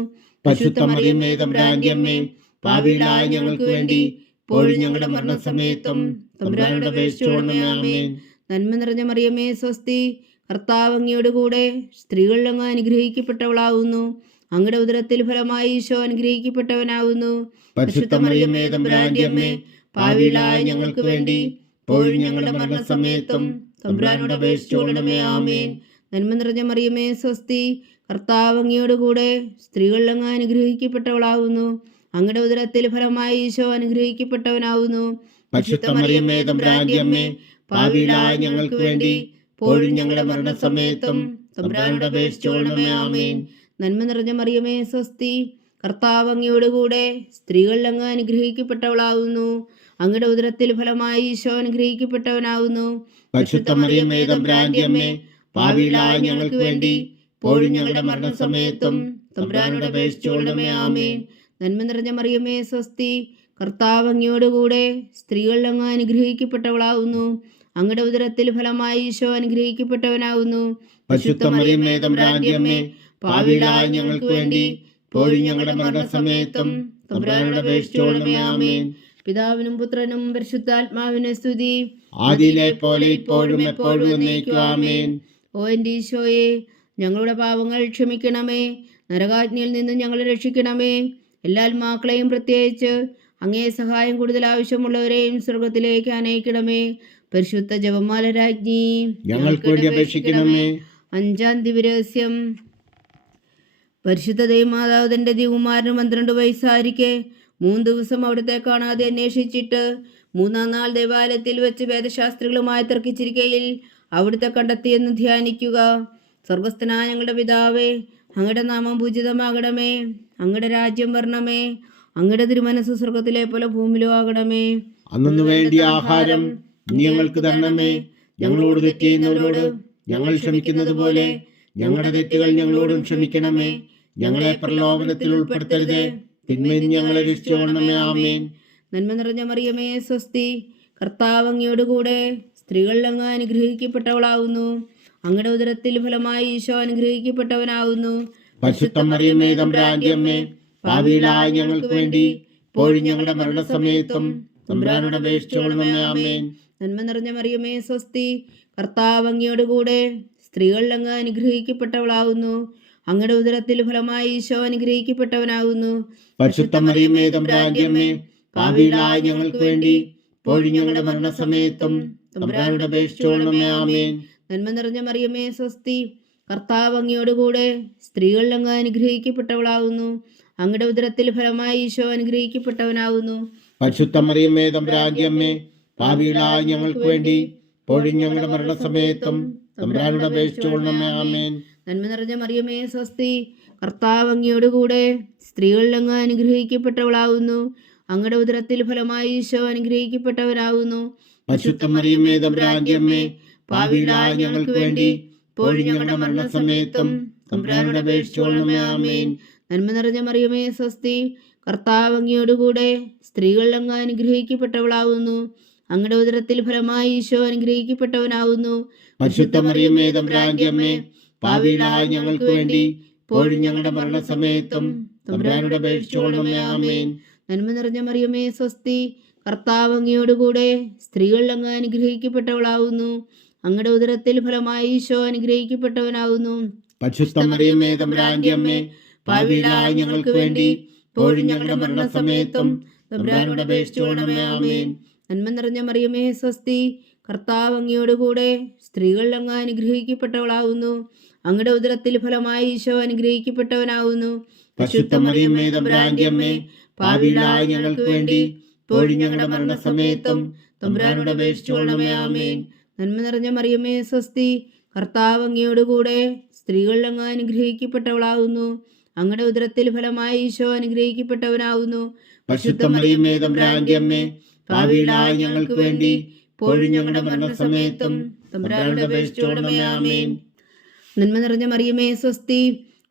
പരിശുദ്ധ മറിയമേ, തമ്പുരാന്റെ അമ്മേ, പാപികളായ ഞങ്ങൾക്ക് വേണ്ടി ഇപ്പോഴും ഞങ്ങളുടെ മരണസമയത്തും തമ്പുരാനോട് അപേക്ഷിച്ചുകൊള്ളണമേ. ആമേൻ. നന്മ നിറഞ്ഞ മറിയമേ, സ്വസ്തി. കർത്താവ് അങ്ങയോട് കൂടെ സ്ത്രീകളിൽ അങ്ങ് അനുഗ്രഹിക്കപ്പെട്ടവളാവുന്നു. അങ്ങയുടെ ഉദരത്തിൽ ഫലമായി ഈശോ അനുഗ്രഹിക്കപ്പെട്ടവനാവുന്നു. പരിശുദ്ധ മറിയമേ, തമ്പുരാന്റെ അമ്മേ, പാപികളായ ഞങ്ങൾക്ക് വേണ്ടി ഇപ്പോഴും ഞങ്ങളുടെ മരണസമയത്തും തമ്പുരാനോട് അപേക്ഷിച്ചുകൊള്ളണമേ. ആമേൻ. നന്മ നിറഞ്ഞ മറിയമേ, സ്വസ്തി. കർത്താവ് അങ്ങയോട് കൂടെ സ്ത്രീകളിൽ അങ്ങ് അനുഗ്രഹിക്കപ്പെട്ടവളാവുന്നു. അങ്ങയുടെ ഉദരത്തിൽ ഫലമായി ഈശോ അനുഗ്രഹിക്കപ്പെട്ടവനാവുന്നു. പരിശുദ്ധ മറിയമേ, തമ്പുരാന്റെ അമ്മേ, പാപികളായ ഞങ്ങൾക്ക് വേണ്ടി ഇപ്പോഴും ഞങ്ങളുടെ മരണസമയത്തും തമ്പുരാനോട് അപേക്ഷിച്ചുകൊള്ളണമേ. ആമേൻ. നന്മ നിറഞ്ഞ മറിയമേ, സ്വസ്തി. കർത്താവ് അങ്ങയോട് കൂടെ സ്ത്രീകളിൽ അങ്ങ് അനുഗ്രഹിക്കപ്പെട്ടവളാവുന്നു. അങ്ങയുടെ ഉദരത്തിൽ ഫലമായി ഈശോ അനുഗ്രഹിക്കപ്പെട്ടവനാവുന്നു. പരിശുദ്ധ മറിയമേ, തമ്പുരാന്റെ അമ്മേ, പാപികളായ ഞങ്ങൾക്ക് വേണ്ടി ഇപ്പോഴും ഞങ്ങളുടെ മരണസമയത്തും തമ്പുരാനോട് അപേക്ഷിച്ചുകൊള്ളണമേ. ആമേൻ. നന്മ നിറഞ്ഞ മറിയമേ, സ്വസ്തി. കർത്താവ് അങ്ങയോട് കൂടെ സ്ത്രീകളിൽ അങ്ങ് അനുഗ്രഹിക്കപ്പെട്ടവളാവുന്നു. അങ്ങയുടെ ഉദരത്തിൽ ഫലമായി ഈശോ അനുഗ്രഹിക്കപ്പെട്ടവനാവുന്നു. പരിശുദ്ധ മറിയമേ, തമ്പുരാന്റെ അമ്മേ, പാപികളായ ഞങ്ങൾക്ക് വേണ്ടി ഇപ്പോഴും ഞങ്ങളുടെ മരണസമയത്തും തമ്പുരാനോട് അപേക്ഷിച്ചുകൊള്ളണമേ. ആമേൻ. പിതാവിനും പുത്രനും പരിശുദ്ധാത്മാവിനും സ്തുതി. ആദിയിലെ പോലെ ഇപ്പോഴും എപ്പോഴും എന്നേക്കും. ആമേൻ. ഓ എൻ്റെ ഈശോയെ, ഞങ്ങളുടെ പാപങ്ങൾ ക്ഷമിക്കണമേ. നരകാജ്ഞയിൽ നിന്ന് ഞങ്ങളെ രക്ഷിക്കണമേ. എല്ലാ ആത്മാക്കളെയും പ്രത്യേകിച്ച് അങ്ങേ സഹായം കൂടുതൽ ആവശ്യമുള്ളവരെയും സ്വർഗത്തിലേക്ക് അനയിക്കണമേ. പരിശുദ്ധ ജപമാല രാജ്ഞി, ഞങ്ങൾക്ക് വേണ്ടി അപേക്ഷിക്കണമേ. അഞ്ചാം ദിവരഹസ്യം. പരിശുദ്ധ ദൈവമാതാവ് തൻ്റെ ദിവകുമാരന് 12 വയസ്സായിരിക്കെ 3 ദിവസം അവിടുത്തെ കാണാതെ അന്വേഷിച്ചിട്ട് 3-ാം നാൾ ദേവാലയത്തിൽ വെച്ച് വേദശാസ്ത്രികളുമായി തർക്കിച്ചിരിക്കയിൽ അവിടുത്തെ കണ്ടെത്തിയെന്ന് ധ്യാനിക്കുക. സ്വർഗസ്ഥനായ ഞങ്ങളുടെ പിതാവേ, അങ്ങയുടെ നാമം പൂജിതമാകണമേ. അങ്ങയുടെ രാജ്യം വരണമേ. അങ്ങയുടെ തിരുമനസ് സ്വർഗത്തിലെ പോലെ ഭൂമിയിലും ആകണമേ. അന്നു വേണ്ടിയ ആഹാരം ഞങ്ങൾക്ക് തരണമേ. ഞങ്ങളോട് തെറ്റ് ചെയ്യുന്നവരോട് ഞങ്ങൾ ക്ഷമിക്കുന്നത് പോലെ ഞങ്ങളുടെ തെറ്റുകൾ ഞങ്ങളോടും ക്ഷമിക്കണമേ. ഞങ്ങളെ പ്രലോഭനത്തിൽ ഉൾപ്പെടുത്തരുതേ, തിന്മയിൽ നിന്ന് ഞങ്ങളെ രക്ഷിച്ചുകൊള്ളണമേ. ആമേൻ. നന്മ നിറഞ്ഞ മറിയമേ, സ്വസ്തി. കർത്താവ് അങ്ങയോട് കൂടെ സ്ത്രീകളിൽ അങ്ങ് അനുഗ്രഹിക്കപ്പെട്ടവളാവുന്നു. അങ്ങയുടെ ഉദരത്തിൽ ഫലമായി ഈശോ അനുഗ്രഹിക്കപ്പെട്ടവനാവുന്നു. പരിശുദ്ധ മറിയമേ, തമ്പുരാന്റെ അമ്മേ, പാപികളായ ഞങ്ങൾക്ക് വേണ്ടി ഇപ്പോഴും ഞങ്ങളുടെ മരണസമയത്തും തമ്പുരാനോട് അപേക്ഷിച്ചുകൊള്ളണമേ. ആമേൻ. നന്മ നിറഞ്ഞ മറിയമേ, സ്വസ്തി. കർത്താവ് അങ്ങയോട് കൂടെ സ്ത്രീകളിൽ അങ്ങ് അനുഗ്രഹിക്കപ്പെട്ടവളാവുന്നു. അങ്ങയുടെ ഉദരത്തിൽ ഫലമായി ഈശോ അനുഗ്രഹിക്കപ്പെട്ടവനാകുന്നു. പരിശുദ്ധ മറിയമേ, തമ്പുരാന്റെ അമ്മേ, പാപികളായ ഞങ്ങൾക്ക് വേണ്ടി ഇപ്പോഴും ഞങ്ങളുടെ മരണസമയത്തും തമ്പുരാനോട് അപേക്ഷിച്ചുകൊള്ളണമേ. ആമേൻ. നന്മ നിറഞ്ഞ മറിയമേ, സ്വസ്തി. കർത്താവ് അങ്ങയോട് കൂടെ സ്ത്രീകളിൽ അങ്ങ് അനുഗ്രഹിക്കപ്പെട്ടവളാകുന്നു. അങ്ങയുടെ ഉദരത്തിൽ ഫലമായി ഈശോ അനുഗ്രഹിക്കപ്പെട്ടവനാകുന്നു. പരിശുദ്ധ മറിയമേ, തമ്പുരാന്റെ അമ്മേ, പാപികളായ ഞങ്ങൾക്ക് വേണ്ടി ഇപ്പോഴും ഞങ്ങളുടെ മരണസമയത്തും തമ്പുരാനോട് അപേക്ഷിച്ചുകൊള്ളണമേ. ആമേൻ. നന്മ നിറഞ്ഞ മറിയമേ സ്വസ്തി, കർത്താവ് അങ്ങയോടുകൂടെ സ്ത്രീകളിൽ അങ്ങ് അനുഗ്രഹിക്കപ്പെട്ടവളാവുന്നു. അങ്ങയുടെ ഉദരത്തിൽ ഫലമായി ഈശോ അനുഗ്രഹിക്കപ്പെട്ടവനാവുന്നു. പരിശുദ്ധ മറിയമേ തമ്പുരാന്റെ അമ്മേ, പാപികളായ ഞങ്ങൾക്ക് വേണ്ടി ഇപ്പോഴും ഞങ്ങളുടെ മരണസമയത്തും തമ്പുരാനോട് അപേക്ഷിച്ചുകൊള്ളണമേ. ആമേൻ. നന്മ നിറഞ്ഞ മറിയമേ സ്വസ്തി, കർത്താവ് അങ്ങയോടുകൂടെ സ്ത്രീകളിൽ അങ്ങ് അനുഗ്രഹിക്കപ്പെട്ടവളാവുന്നു. അങ്ങയുടെ ഉദരത്തിൽ ഫലമായി ഈശോ അനുഗ്രഹിക്കപ്പെട്ടവനാവുന്നു. പരിശുദ്ധ മറിയമേ തമ്പുരാന്റെ അമ്മേ, പാപികളായ ഞങ്ങൾക്ക് വേണ്ടി ഇപ്പോഴും ഞങ്ങളുടെ മരണസമയത്തും തമ്പുരാനോട് അപേക്ഷിച്ചുകൊള്ളണമേ. ആമേൻ. നന്മ നിറഞ്ഞ മറിയമേ സ്വസ്തി, കർത്താവ് അങ്ങയോടുകൂടെ സ്ത്രീകളിൽ അങ്ങ് അനുഗ്രഹിക്കപ്പെട്ടവളാവുന്നു. അങ്ങയുടെ ഉദരത്തിൽ ഫലമായി ഈശോ അനുഗ്രഹിക്കപ്പെട്ടവനാവുന്നു. പരിശുദ്ധ മറിയമേ തമ്പുരാന്റെ അമ്മേ, പാപികളായ ഞങ്ങൾക്ക് വേണ്ടി ഇപ്പോഴും ഞങ്ങളുടെ മരണസമയത്തും തമ്പുരാനോട് അപേക്ഷിച്ചുകൊള്ളണമേ. ആമേൻ. നന്മ നിറഞ്ഞ മറിയമേ സ്വസ്തി, കർത്താവ് അങ്ങയോടുകൂടെ സ്ത്രീകളിൽ അങ്ങ് അനുഗ്രഹിക്കപ്പെട്ടവളാവുന്നു. അങ്ങയുടെ ഉദരത്തിൽ ഫലമായി ഈശോ അനുഗ്രഹിക്കപ്പെട്ടവനാവുന്നു. പരിശുദ്ധ മറിയമേ തമ്പുരാന്റെ അമ്മേ, പാപികളായ ഞങ്ങൾക്ക് വേണ്ടി ഇപ്പോഴും ഞങ്ങളുടെ മരണസമയത്തും തമ്പുരാനോട് അപേക്ഷിച്ചുകൊള്ളണമേ. ആമേൻ. നന്മ നിറഞ്ഞ മറിയമേ സ്വസ്തി, കർത്താവ് അങ്ങയോടുകൂടെ സ്ത്രീകളിൽ അങ്ങ് അനുഗ്രഹിക്കപ്പെട്ടവളാവുന്നു. അങ്ങയുടെ ഉദരത്തിൽ ഫലമായി ഈശോ അനുഗ്രഹിക്കപ്പെട്ടവനാവുന്നു. പരിശുദ്ധ മറിയമേ തമ്പുരാന്റെ അമ്മേ, പാപികളായ ഞങ്ങൾക്ക് വേണ്ടി ഇപ്പോഴും ഞങ്ങളുടെ മരണസമയത്തും തമ്പുരാനോട് അപേക്ഷിച്ചുകൊള്ളണമേ. ആമേൻ. നന്മ നിറഞ്ഞ മറിയമേ സ്വസ്തി,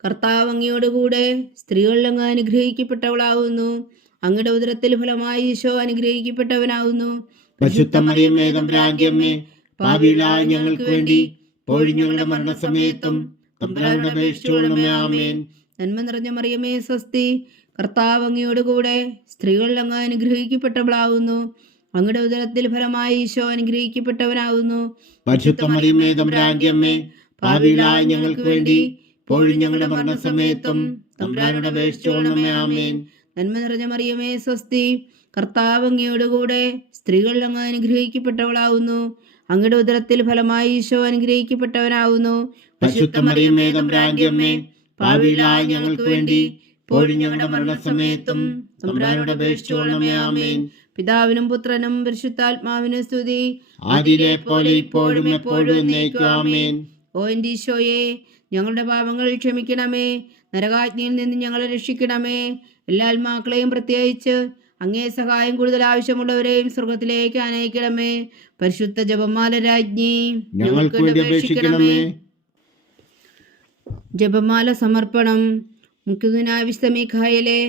കർത്താവ് അങ്ങയോടുകൂടെ സ്ത്രീകളിൽ അങ്ങ് അനുഗ്രഹിക്കപ്പെട്ടവളാവുന്നു. അങ്ങയുടെ ഉദരത്തിൽ ഫലമായി ഈശോ അനുഗ്രഹിക്കപ്പെട്ടവനാവുന്നു. പരിശുദ്ധ മറിയമേ തമ്പുരാന്റെ അമ്മേ, പാപികളായ ഞങ്ങൾക്ക് വേണ്ടി ഇപ്പോഴും ഞങ്ങളുടെ മരണസമയത്തും തമ്പുരാനോട് അപേക്ഷിച്ചുകൊള്ളണമേ. ആമേൻ. നന്മ നിറഞ്ഞ മറിയമേ സ്വസ്തി, കർത്താവ് അങ്ങയോടുകൂടെ സ്ത്രീകളിൽ അങ്ങ് അനുഗ്രഹിക്കപ്പെട്ടവളാവുന്നു. അങ്ങയുടെ ഉദരത്തിൽ ഫലമായി ഈശോ അനുഗ്രഹിക്കപ്പെട്ടവനാവുന്നു. പരിശുദ്ധ മറിയമേ തമ്പുരാന്റെ അമ്മേ, പാപികളായ ഞങ്ങൾക്ക് വേണ്ടി ഇപ്പോഴും ഞങ്ങളുടെ മരണസമയത്തും തമ്പുരാനോട് അപേക്ഷിച്ചുകൊള്ളണമേ. ആമേൻ. നന്മ നിറഞ്ഞ മറിയമേ സ്വസ്തി, കർത്താവ് അങ്ങയോടുകൂടെ സ്ത്രീകളിൽ അങ്ങ് അനുഗ്രഹിക്കപ്പെട്ടവളാവുന്നു. അങ്ങയുടെ ഉദരത്തിൽ ഫലമായി ഈശോ അനുഗ്രഹിക്കപ്പെട്ടവനാവുന്നു. പരിശുദ്ധ മറിയമേ തമ്പുരാന്റെ അമ്മേ, പാപികളായ ഞങ്ങൾക്ക് വേണ്ടി ഇപ്പോഴും ഞങ്ങളുടെ മരണസമയത്തും തമ്പുരാനോട് അപേക്ഷിച്ചുകൊള്ളണമേ. ആമേൻ. പിതാവിനും പുത്രനും പരിശുദ്ധാത്മാവിനും സ്തുതി, ആദിയിലെ പോലെ ഇപ്പോഴും എപ്പോഴും എന്നേക്കും. ആമേൻ. ഓ എൻ്റെ ഈശോയെ, ഞങ്ങളുടെ പാപങ്ങൾ ക്ഷമിക്കണമേ. നരകാജ്ഞയിൽ നിന്ന് ഞങ്ങളെ രക്ഷിക്കണമേ. എല്ലാ ആത്മാക്കളെയും പ്രത്യേകിച്ച് അങ്ങേ സഹായം കൂടുതൽ ആവശ്യമുള്ളവരെയും സ്വർഗത്തിലേക്ക് അനയിക്കണമേ. പരിശുദ്ധ ജപമാല രാജ്ഞി, ഞങ്ങൾക്ക് വേണ്ടി അപേക്ഷിക്കണമേ. ജപമാല സമർപ്പണം. മുഖ്യദൂതനായ വിശുദ്ധ മീഖായേലേ,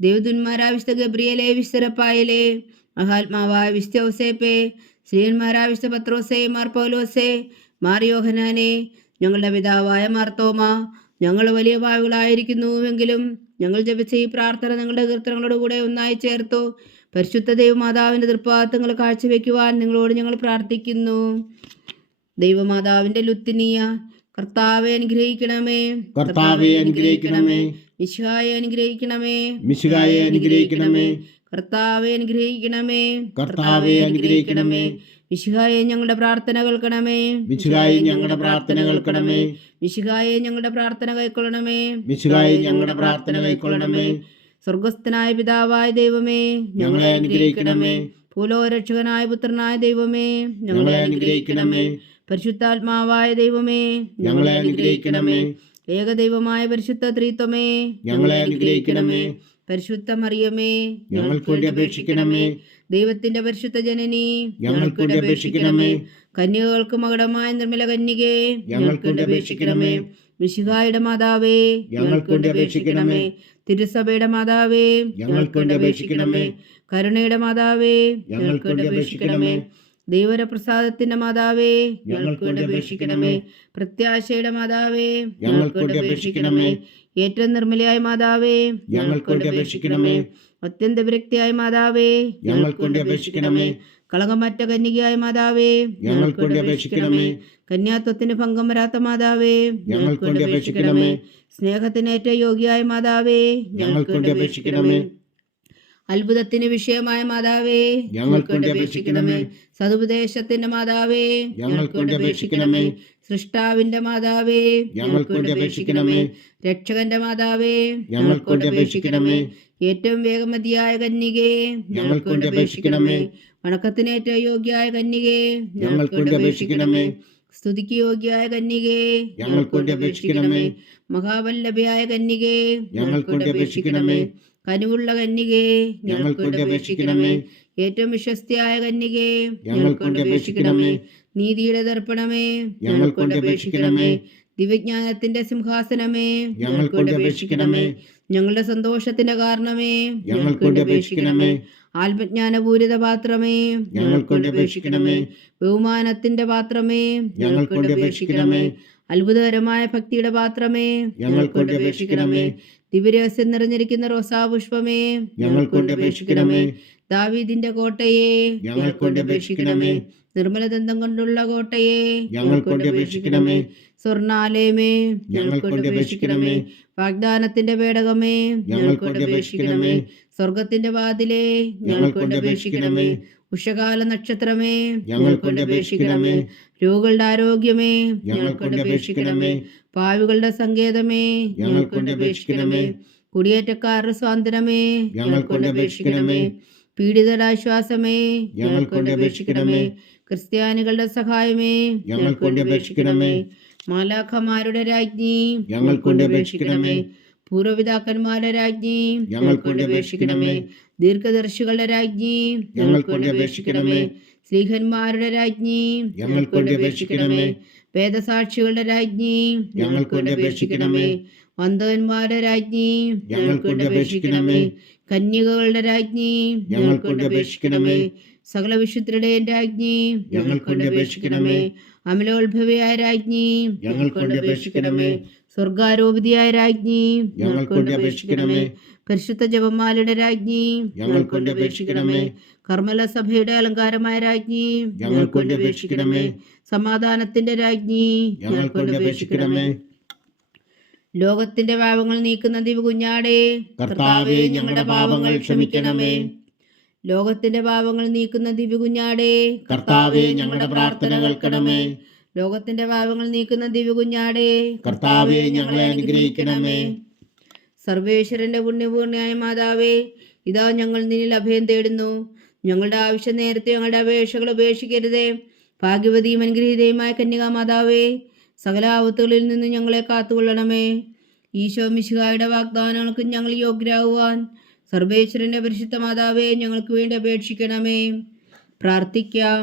ദേവദൂതന്മാരായ വിശുദ്ധ ഗബ്രിയേലേ, വിശുദ്ധ റഫായേലേ, മഹാത്മാവായ വിശുദ്ധ ഔസേപ്പേ, ശ്രീയന്മാരായ വിശുദ്ധ പത്രോസേ, മാർ പൗലോസേ, മാർ യോഹനാനേ, ഞങ്ങളുടെ പിതാവായ മാർത്തോമ, ഞങ്ങൾ വലിയ പാവികളായിരിക്കുന്നുവെങ്കിലും ഞങ്ങൾ ജപിച്ച ഈ പ്രാർത്ഥന നിങ്ങളുടെ കീർത്തനങ്ങളോട് കൂടെ ഒന്നായി ചേർത്തു പരിശുദ്ധ ദൈവമാതാവിൻ്റെ തൃപ്പാദങ്ങൾ കാഴ്ചവെക്കുവാൻ നിങ്ങളോട് ഞങ്ങൾ പ്രാർത്ഥിക്കുന്നു. ദൈവമാതാവിൻ്റെ ലുത്തിനിയ, കർത്താവെ അനുഗ്രഹിക്കണമേ. കർത്താവെ അനുഗ്രഹിക്കണമേ. മിശിഹായെ അനുഗ്രഹിക്കണമേ. മിശിഹായെ അനുഗ്രഹിക്കണമേ. കർത്താവെ അനുഗ്രഹിക്കണമേ. കർത്താവെ അനുഗ്രഹിക്കണമേ. മിശിഹായെ ഞങ്ങളുടെ പ്രാർത്ഥന കേൾക്കണമേ. മിശിഹായെ ഞങ്ങളുടെ പ്രാർത്ഥന കേൾക്കണമേ. മിശിഹായെ ഞങ്ങളുടെ പ്രാർത്ഥന കൈക്കൊള്ളണമേ. മിശിഹായെ ഞങ്ങളുടെ പ്രാർത്ഥന കൈക്കൊള്ളണമേ. സ്വർഗസ്ഥനായ പിതാവായ ദൈവമേ, ഞങ്ങളെ അനുഗ്രഹിക്കണമേ. ഭൂലോകരക്ഷകനായ പുത്രനായ ദൈവമേ, ഞങ്ങളെ അനുഗ്രഹിക്കണമേ. പരിശുദ്ധാത്മാവായ ദൈവമേ, ഞങ്ങളെ അനുഗ്രഹിക്കണമേ. ഏകദൈവമായ പരിശുദ്ധ ത്രിത്വമേ, ഞങ്ങളെ അനുഗ്രഹിക്കണമേ. പരിശുദ്ധ മറിയമേ, ഞങ്ങൾക്ക് വേണ്ടി അപേക്ഷിക്കണമേ. ദൈവത്തിന്റെ പരിശുദ്ധ ജനനി, ഞങ്ങൾക്ക് വേണ്ടി അപേക്ഷിക്കണമേ. കന്യകൾക്ക് മകുടമായ നിർമ്മല കന്യകേ, ഞങ്ങൾക്ക് വേണ്ടി അപേക്ഷിക്കണമേ. മിശിഹായുടെ മാതാവേ, ഞങ്ങൾക്ക് വേണ്ടി അപേക്ഷിക്കണമേ. തിരുസഭയുടെ മാതാവേ, ഞങ്ങൾക്ക് വേണ്ടി അപേക്ഷിക്കണമേ. കരുണയുടെ മാതാവേ, ഞങ്ങൾക്ക് വേണ്ടി അപേക്ഷിക്കണമേ. ദൈവപ്രസാദത്തിന്റെ മാതാവേ, ഞങ്ങൾക്ക് വേണ്ടി അപേക്ഷിക്കണമേ. പ്രത്യാശയുടെ മാതാവേ, ഞങ്ങൾക്ക് വേണ്ടി അപേക്ഷിക്കണമേ. ഏറ്റവും നിർമ്മലയായ മാതാവേ, ഞങ്ങൾക്ക് വേണ്ടി അപേക്ഷിക്കണമേ. അത്യന്ത വിരക്തിയായ മാതാവേ, ഞങ്ങൾക്ക് വേണ്ടി അപേക്ഷിക്കണമേ. കളങ്കമറ്റ കന്യകയായ മാതാവേ, ഞങ്ങൾക്ക് വേണ്ടി അപേക്ഷിക്കണമേ. കന്യാത്വത്തിന് ഭംഗം വരാത്ത മാതാവേ, ഞങ്ങൾക്ക് വേണ്ടി അപേക്ഷിക്കണമേ. സ്നേഹത്തിനേറ്റ യോഗ്യയായ മാതാവേ, ഞങ്ങൾക്ക് വേണ്ടി അപേക്ഷിക്കണമേ. അത്ഭുതത്തിന് വിഷയമായ മാതാവേ, ഞങ്ങൾക്ക് വേണ്ടി അപേക്ഷിക്കണമേ. സതുപദേശത്തിന്റെ മാതാവേ, ഞങ്ങൾക്ക് വേണ്ടി അപേക്ഷിക്കണമേ. സൃഷ്ടാവിന്റെ മാതാവേ, ഞങ്ങൾക്ക് വേണ്ടി അപേക്ഷിക്കണമേ. രക്ഷകന്റെ മാതാവേ, ഞങ്ങൾക്ക് വേണ്ടി അപേക്ഷിക്കണമേ. ഏറ്റവും വേഗമതിയായ കന്യകേ, ഞങ്ങൾക്ക് വേണ്ടി അപേക്ഷിക്കണമേ. വണക്കത്തിനേറ്റ യോഗ്യയായ കന്യകേ, ഞങ്ങൾക്ക് വേണ്ടി അപേക്ഷിക്കണമേ. സ്തുതിക്ക് യോഗ്യയായ കന്യകേ, ഞങ്ങൾക്ക് വേണ്ടി അപേക്ഷിക്കണമേ. മഹാവല്ലഭയായ കന്യകേ, ഞങ്ങൾക്ക് വേണ്ടി അപേക്ഷിക്കണമേ. കനിവുള്ള കന്യകേ, ഞങ്ങൾക്ക് വേണ്ടി അപേക്ഷിക്കണമേ. ഏറ്റവും വിശ്വസ്തയായ കന്യകേ, ഞങ്ങൾക്ക് വേണ്ടി അപേക്ഷിക്കണമേ. നീതിയുടെ ദർപ്പണമേ, ഞങ്ങൾക്ക് വേണ്ടി അപേക്ഷിക്കണമേ. ദിവ്യജ്ഞാനത്തിന്റെ സിംഹാസനമേ, ഞങ്ങൾക്ക് വേണ്ടി അപേക്ഷിക്കണമേ. ഞങ്ങളുടെ സന്തോഷത്തിന്റെ കാരണമേ, ഞങ്ങൾക്ക് വേണ്ടി അപേക്ഷിക്കണമേ. ആത്മജ്ഞാനപൂരിത പാത്രമേ, ഞങ്ങൾക്ക് വേണ്ടി അപേക്ഷിക്കണമേ. ബഹുമാനത്തിന്റെ പാത്രമേ, ഞങ്ങൾക്ക് വേണ്ടി അപേക്ഷിക്കണമേ. അത്ഭുതകരമായ ഭക്തിയുടെ പാത്രമേ, ഞങ്ങൾക്ക് വേണ്ടി അപേക്ഷിക്കണമേ. ദിവ്യരഹസ്യം നിറഞ്ഞിരിക്കുന്ന റോസാപുഷ്പമേ, ഞങ്ങൾക്ക് വേണ്ടി അപേക്ഷിക്കണമേ. ദാവീദിന്റെ കോട്ടയെ, ഞങ്ങൾക്ക് വേണ്ടി അപേക്ഷിക്കണമേ. നിർമ്മലദന്തം കൊണ്ടുള്ള കോട്ടയെ, ഞങ്ങൾക്ക് വേണ്ടി അപേക്ഷിക്കണമേ. സ്വർണാലയമേ, ഞങ്ങൾക്ക് വേണ്ടി അപേക്ഷിക്കണമേ. വാഗ്ദാനത്തിന്റെ പേടകമേ, ഞങ്ങൾക്ക് വേണ്ടി അപേക്ഷിക്കണമേ. സ്വർഗത്തിന്റെ വാതിലേ, ഞങ്ങൾക്ക് വേണ്ടി അപേക്ഷിക്കണമേ. ഉഷകാല നക്ഷത്രമേ, ഞങ്ങൾക്ക് വേണ്ടി അപേക്ഷിക്കണമേ. രോഗികളുടെ ആരോഗ്യമേ, ഞങ്ങൾക്ക് വേണ്ടി അപേക്ഷിക്കണമേ. പാവികളുടെ സങ്കേതമേ, ഞങ്ങൾക്ക് വേണ്ടി അപേക്ഷിക്കണമേ. കുടിയേറ്റക്കാരുടെ സ്വാതന്ത്ര്യമേ, ഞങ്ങൾക്ക് വേണ്ടി അപേക്ഷിക്കണമേ. പീഡിതരുടെ ആശ്വാസമേ, ഞങ്ങൾക്ക് വേണ്ടി അപേക്ഷിക്കണമേ. ക്രിസ്ത്യാനികളുടെ സഹായമേ, ഞങ്ങൾക്ക് വേണ്ടി അപേക്ഷിക്കണമേ. മാലാഖമാരുടെ രാജ്ഞി, ഞങ്ങൾക്ക് വേണ്ടി അപേക്ഷിക്കണമേ. പൂർവ്വപിതാക്കന്മാരുടെ രാജ്ഞി, ഞങ്ങൾക്ക് വേണ്ടി അപേക്ഷിക്കണമേ. ദീർഘദർശികളുടെ രാജ്ഞി, ഞങ്ങൾക്ക് വേണ്ടി അപേക്ഷിക്കണമേ. സ്ത്രീഹന്മാരുടെ രാജ്ഞി, ഞങ്ങൾക്ക് വേണ്ടി അപേക്ഷിക്കണമേ. വേദസാക്ഷികളുടെ രാജ്ഞി, ഞങ്ങൾക്ക് വേണ്ടി അപേക്ഷിക്കണമേ. വന്ധകന്മാരുടെ രാജ്ഞി, ഞങ്ങൾക്ക് വേണ്ടി അപേക്ഷിക്കണമേ. കന്യകകളുടെ രാജ്ഞി, ഞങ്ങൾക്ക് വേണ്ടി അപേക്ഷിക്കണമേ. സകല വിശുദ്ധരുടെയും രാജ്ഞി, ഞങ്ങൾക്ക് വേണ്ടി അപേക്ഷിക്കണമേ. അമലോത്ഭവയായ രാജ്ഞി, ഞങ്ങൾക്ക് വേണ്ടി അപേക്ഷിക്കണമേ. സ്വർഗാരോപിതയായ രാജ്ഞി, ഞങ്ങൾക്ക് വേണ്ടി അപേക്ഷിക്കണമേ. പരിശുദ്ധ ജപമാലയുടെ രാജ്ഞി, ഞങ്ങൾക്ക് വേണ്ടി അപേക്ഷിക്കണമേ. കർമ്മല സഭയുടെ അലങ്കാരമായ രാജ്ഞി, ഞങ്ങൾക്ക് വേണ്ടി അപേക്ഷിക്കണമേ. സമാധാനത്തിന്റെ രാജ്ഞി, ഞങ്ങൾക്ക് വേണ്ടി അപേക്ഷിക്കണമേ. ലോകത്തിന്റെ പാപങ്ങൾ നീക്കുന്ന ദിവകുഞ്ഞാടേ, കർത്താവേ, ഞങ്ങളുടെ പാപങ്ങൾ ക്ഷമിക്കണമേ. ലോകത്തിന്റെ പാപങ്ങൾ നീക്കുന്ന ദിവകുഞ്ഞാടേ, കർത്താവേ, ഞങ്ങളുടെ പ്രാർത്ഥന കേൾക്കണമേ. ലോകത്തിന്റെ പാപങ്ങൾ നീക്കുന്ന ദിവകുഞ്ഞാടേ, കർത്താവേ, ഞങ്ങളെ അനുഗ്രഹിക്കണമേ. സർവേശ്വരന്റെ പുണ്യപൂർണ്ണയായ മാതാവേ, ഇതാ ഞങ്ങൾ നിന്നിൽ അഭയം തേടുന്നു. ഞങ്ങളുടെ ആവശ്യം നേരത്തെ ഞങ്ങളുടെ അപേക്ഷകൾ ഉപേക്ഷിക്കരുതേ. ഭാഗ്യവതിയും അനുഗ്രഹീതയുമായ കന്യകാ മാതാവേ, സകല ആപത്തുകളിൽ നിന്ന് ഞങ്ങളെ കാത്തുകൊള്ളണമേ. ഈശോ മിശിഹായുടെ വാഗ്ദാനങ്ങൾക്ക് ഞങ്ങൾ യോഗ്യരാകുവാൻ സർവേശ്വരന്റെ പരിശുദ്ധ മാതാവേ, ഞങ്ങൾക്ക് വേണ്ടി അപേക്ഷിക്കണമേ. പ്രാർത്ഥിക്കാം.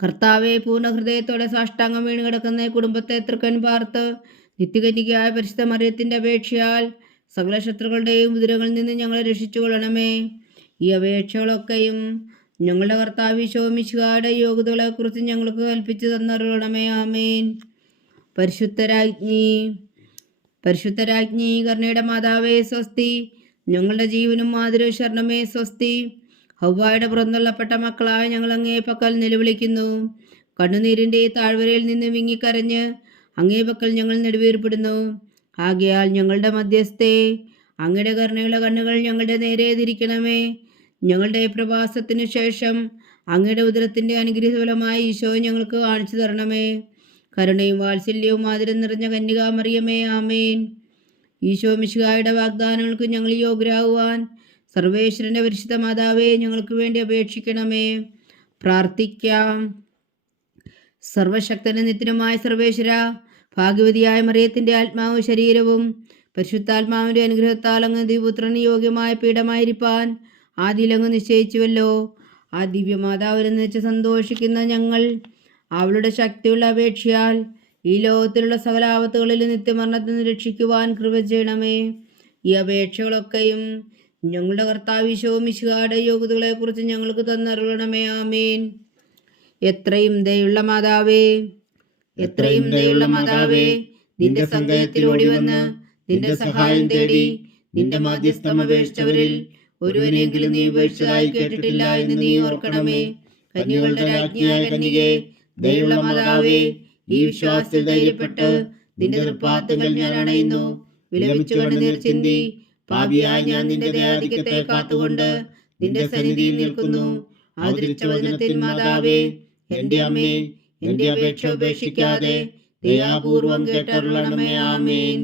കർത്താവെ, പൂർണ്ണ ഹൃദയത്തോടെ സാഷ്ടാംഗം വീണ് കിടക്കുന്ന കുടുംബത്തെ തൃക്കൻ പാർത്ത് നിത്യകന്യകയായ പരിശുദ്ധ മറിയത്തിന്റെ അപേക്ഷയാൽ സകല ശത്രുക്കളുടെയും ഉദരങ്ങളിൽ നിന്ന് ഞങ്ങളെ രക്ഷിച്ചുകൊള്ളണമേ. ഈ അപേക്ഷകളൊക്കെയും ഞങ്ങളുടെ കർത്താവ് ഈശോ മിശിഹായുടെ യോഗ്യതകളെക്കുറിച്ച് ഞങ്ങൾക്ക് കൽപ്പിച്ചു തന്നറിയണമേ. ആമേൻ. പരിശുദ്ധരാജ്ഞി കരുണയുടെ മാതാവേ സ്വസ്തി. ഞങ്ങളുടെ ജീവനും മാതൃ ശരണമേ സ്വസ്തി. ഹവ്വായുടെ പുറന്തള്ളപ്പെട്ട മക്കളായ ഞങ്ങൾ അങ്ങേ പക്കൽ നിലവിളിക്കുന്നു. കണ്ണുനീരിൻ്റെ താഴ്വരയിൽ നിന്ന് വിങ്ങിക്കരഞ്ഞ് അങ്ങേ പക്കൽ ഞങ്ങൾ നെടുവീർപ്പെടുന്നു. ആകയാൽ ഞങ്ങളുടെ മധ്യസ്ഥേ, അങ്ങയുടെ കരുണയുള്ള കണ്ണുകൾ ഞങ്ങളുടെ നേരെ തിരിക്കണമേ. ഞങ്ങളുടെ പ്രവാസത്തിനു ശേഷം അങ്ങയുടെ ഉദരത്തിൻ്റെ അനുഗ്രഹഫലമായി ഈശോ ഞങ്ങൾക്ക് കാണിച്ചു തരണമേ. കരുണയും വാത്സല്യവും ആദരം നിറഞ്ഞ കന്യകാ മറിയമേ, ആമേൻ. ഈശോ മിശിഹായുടെ വാഗ്ദാനങ്ങൾക്ക് ഞങ്ങൾ യോഗ്യരാകുവാൻ സർവേശ്വരന്റെ പരിശുദ്ധ മാതാവേ, ഞങ്ങൾക്ക് വേണ്ടി അപേക്ഷിക്കണമേ. പ്രാർത്ഥിക്കാം. സർവശക്തനും നിത്യനുമായ സർവേശ്വര, ഭാഗ്യവതിയായ മറിയത്തിന്റെ ആത്മാവും ശരീരവും പരിശുദ്ധാത്മാവിന്റെ അനുഗ്രഹത്താൽ അങ്ങ് ദിവ്യപുത്രന് യോഗ്യമായ പീഠമായിരിക്കാൻ ആദിയിലങ്ങ് നിശ്ചയിച്ചുവല്ലോ. ആ ദിവ്യമാതാവിനെന്ന് വെച്ച് സന്തോഷിക്കുന്ന ഞങ്ങൾ അവളുടെ ശക്തിയുള്ള അപേക്ഷയാൽ ഈ ലോകത്തിലുള്ള സകല ആപത്തുകളിൽ നിത്യമരണത്തിൽ നിന്ന് രക്ഷിക്കുവാൻ കൃപ ചെയ്യണമേ. ഈ അപേക്ഷകളൊക്കെയും ഞങ്ങളുടെ കർത്താവ് ഈശോ മിശിഹായുടെ യോഗ്യതകളെക്കുറിച്ച് ഞങ്ങൾക്ക് തന്നരുളണമേ. ആമേൻ. എത്രയും ദയുള്ള മാതാവേ, എത്രയും ദയുള്ള മാതാവേ, നിന്റെ സങ്കേതത്തിലോടി വന്ന് നിന്റെ സഹായം തേടി നിന്റെ മാധ്യസ്ഥം അപേക്ഷിച്ചവരിൽ ഒരുവനെങ്കിലും നീ ഉപേക്ഷിച്ചതായി കേട്ടിട്ടില്ല എന്ന് നീ ഓർക്കണമേ. കന്യകളുടെ രാജ്ഞിയായ കന്യകേ, ദയുള്ള മാതാവേ, ഈ വിശ്വാസത്തിൽ ധൈര്യപ്പെട്ട് നിന്റെ തൃപ്പാദങ്ങൾ ഞാൻ അണയുന്നു. വിലപിച്ചു കണ്ണുനീർ ചിന്തി പാപിയായ ഞാൻ നിന്റെ ദയാധിക്യത്തെ കാത്തുകൊണ്ട് നിന്റെ സന്നിധിയിൽ നിൽക്കുന്നു. അവതരിച്ച വചനത്തിൽ മാതാവേ, എന്റെ അമ്മേ, എന്റെ അപേക്ഷ ഉപേക്ഷിക്കാതെ ദയാപൂർവം കേട്ടരുളണമേ. ആമേൻ.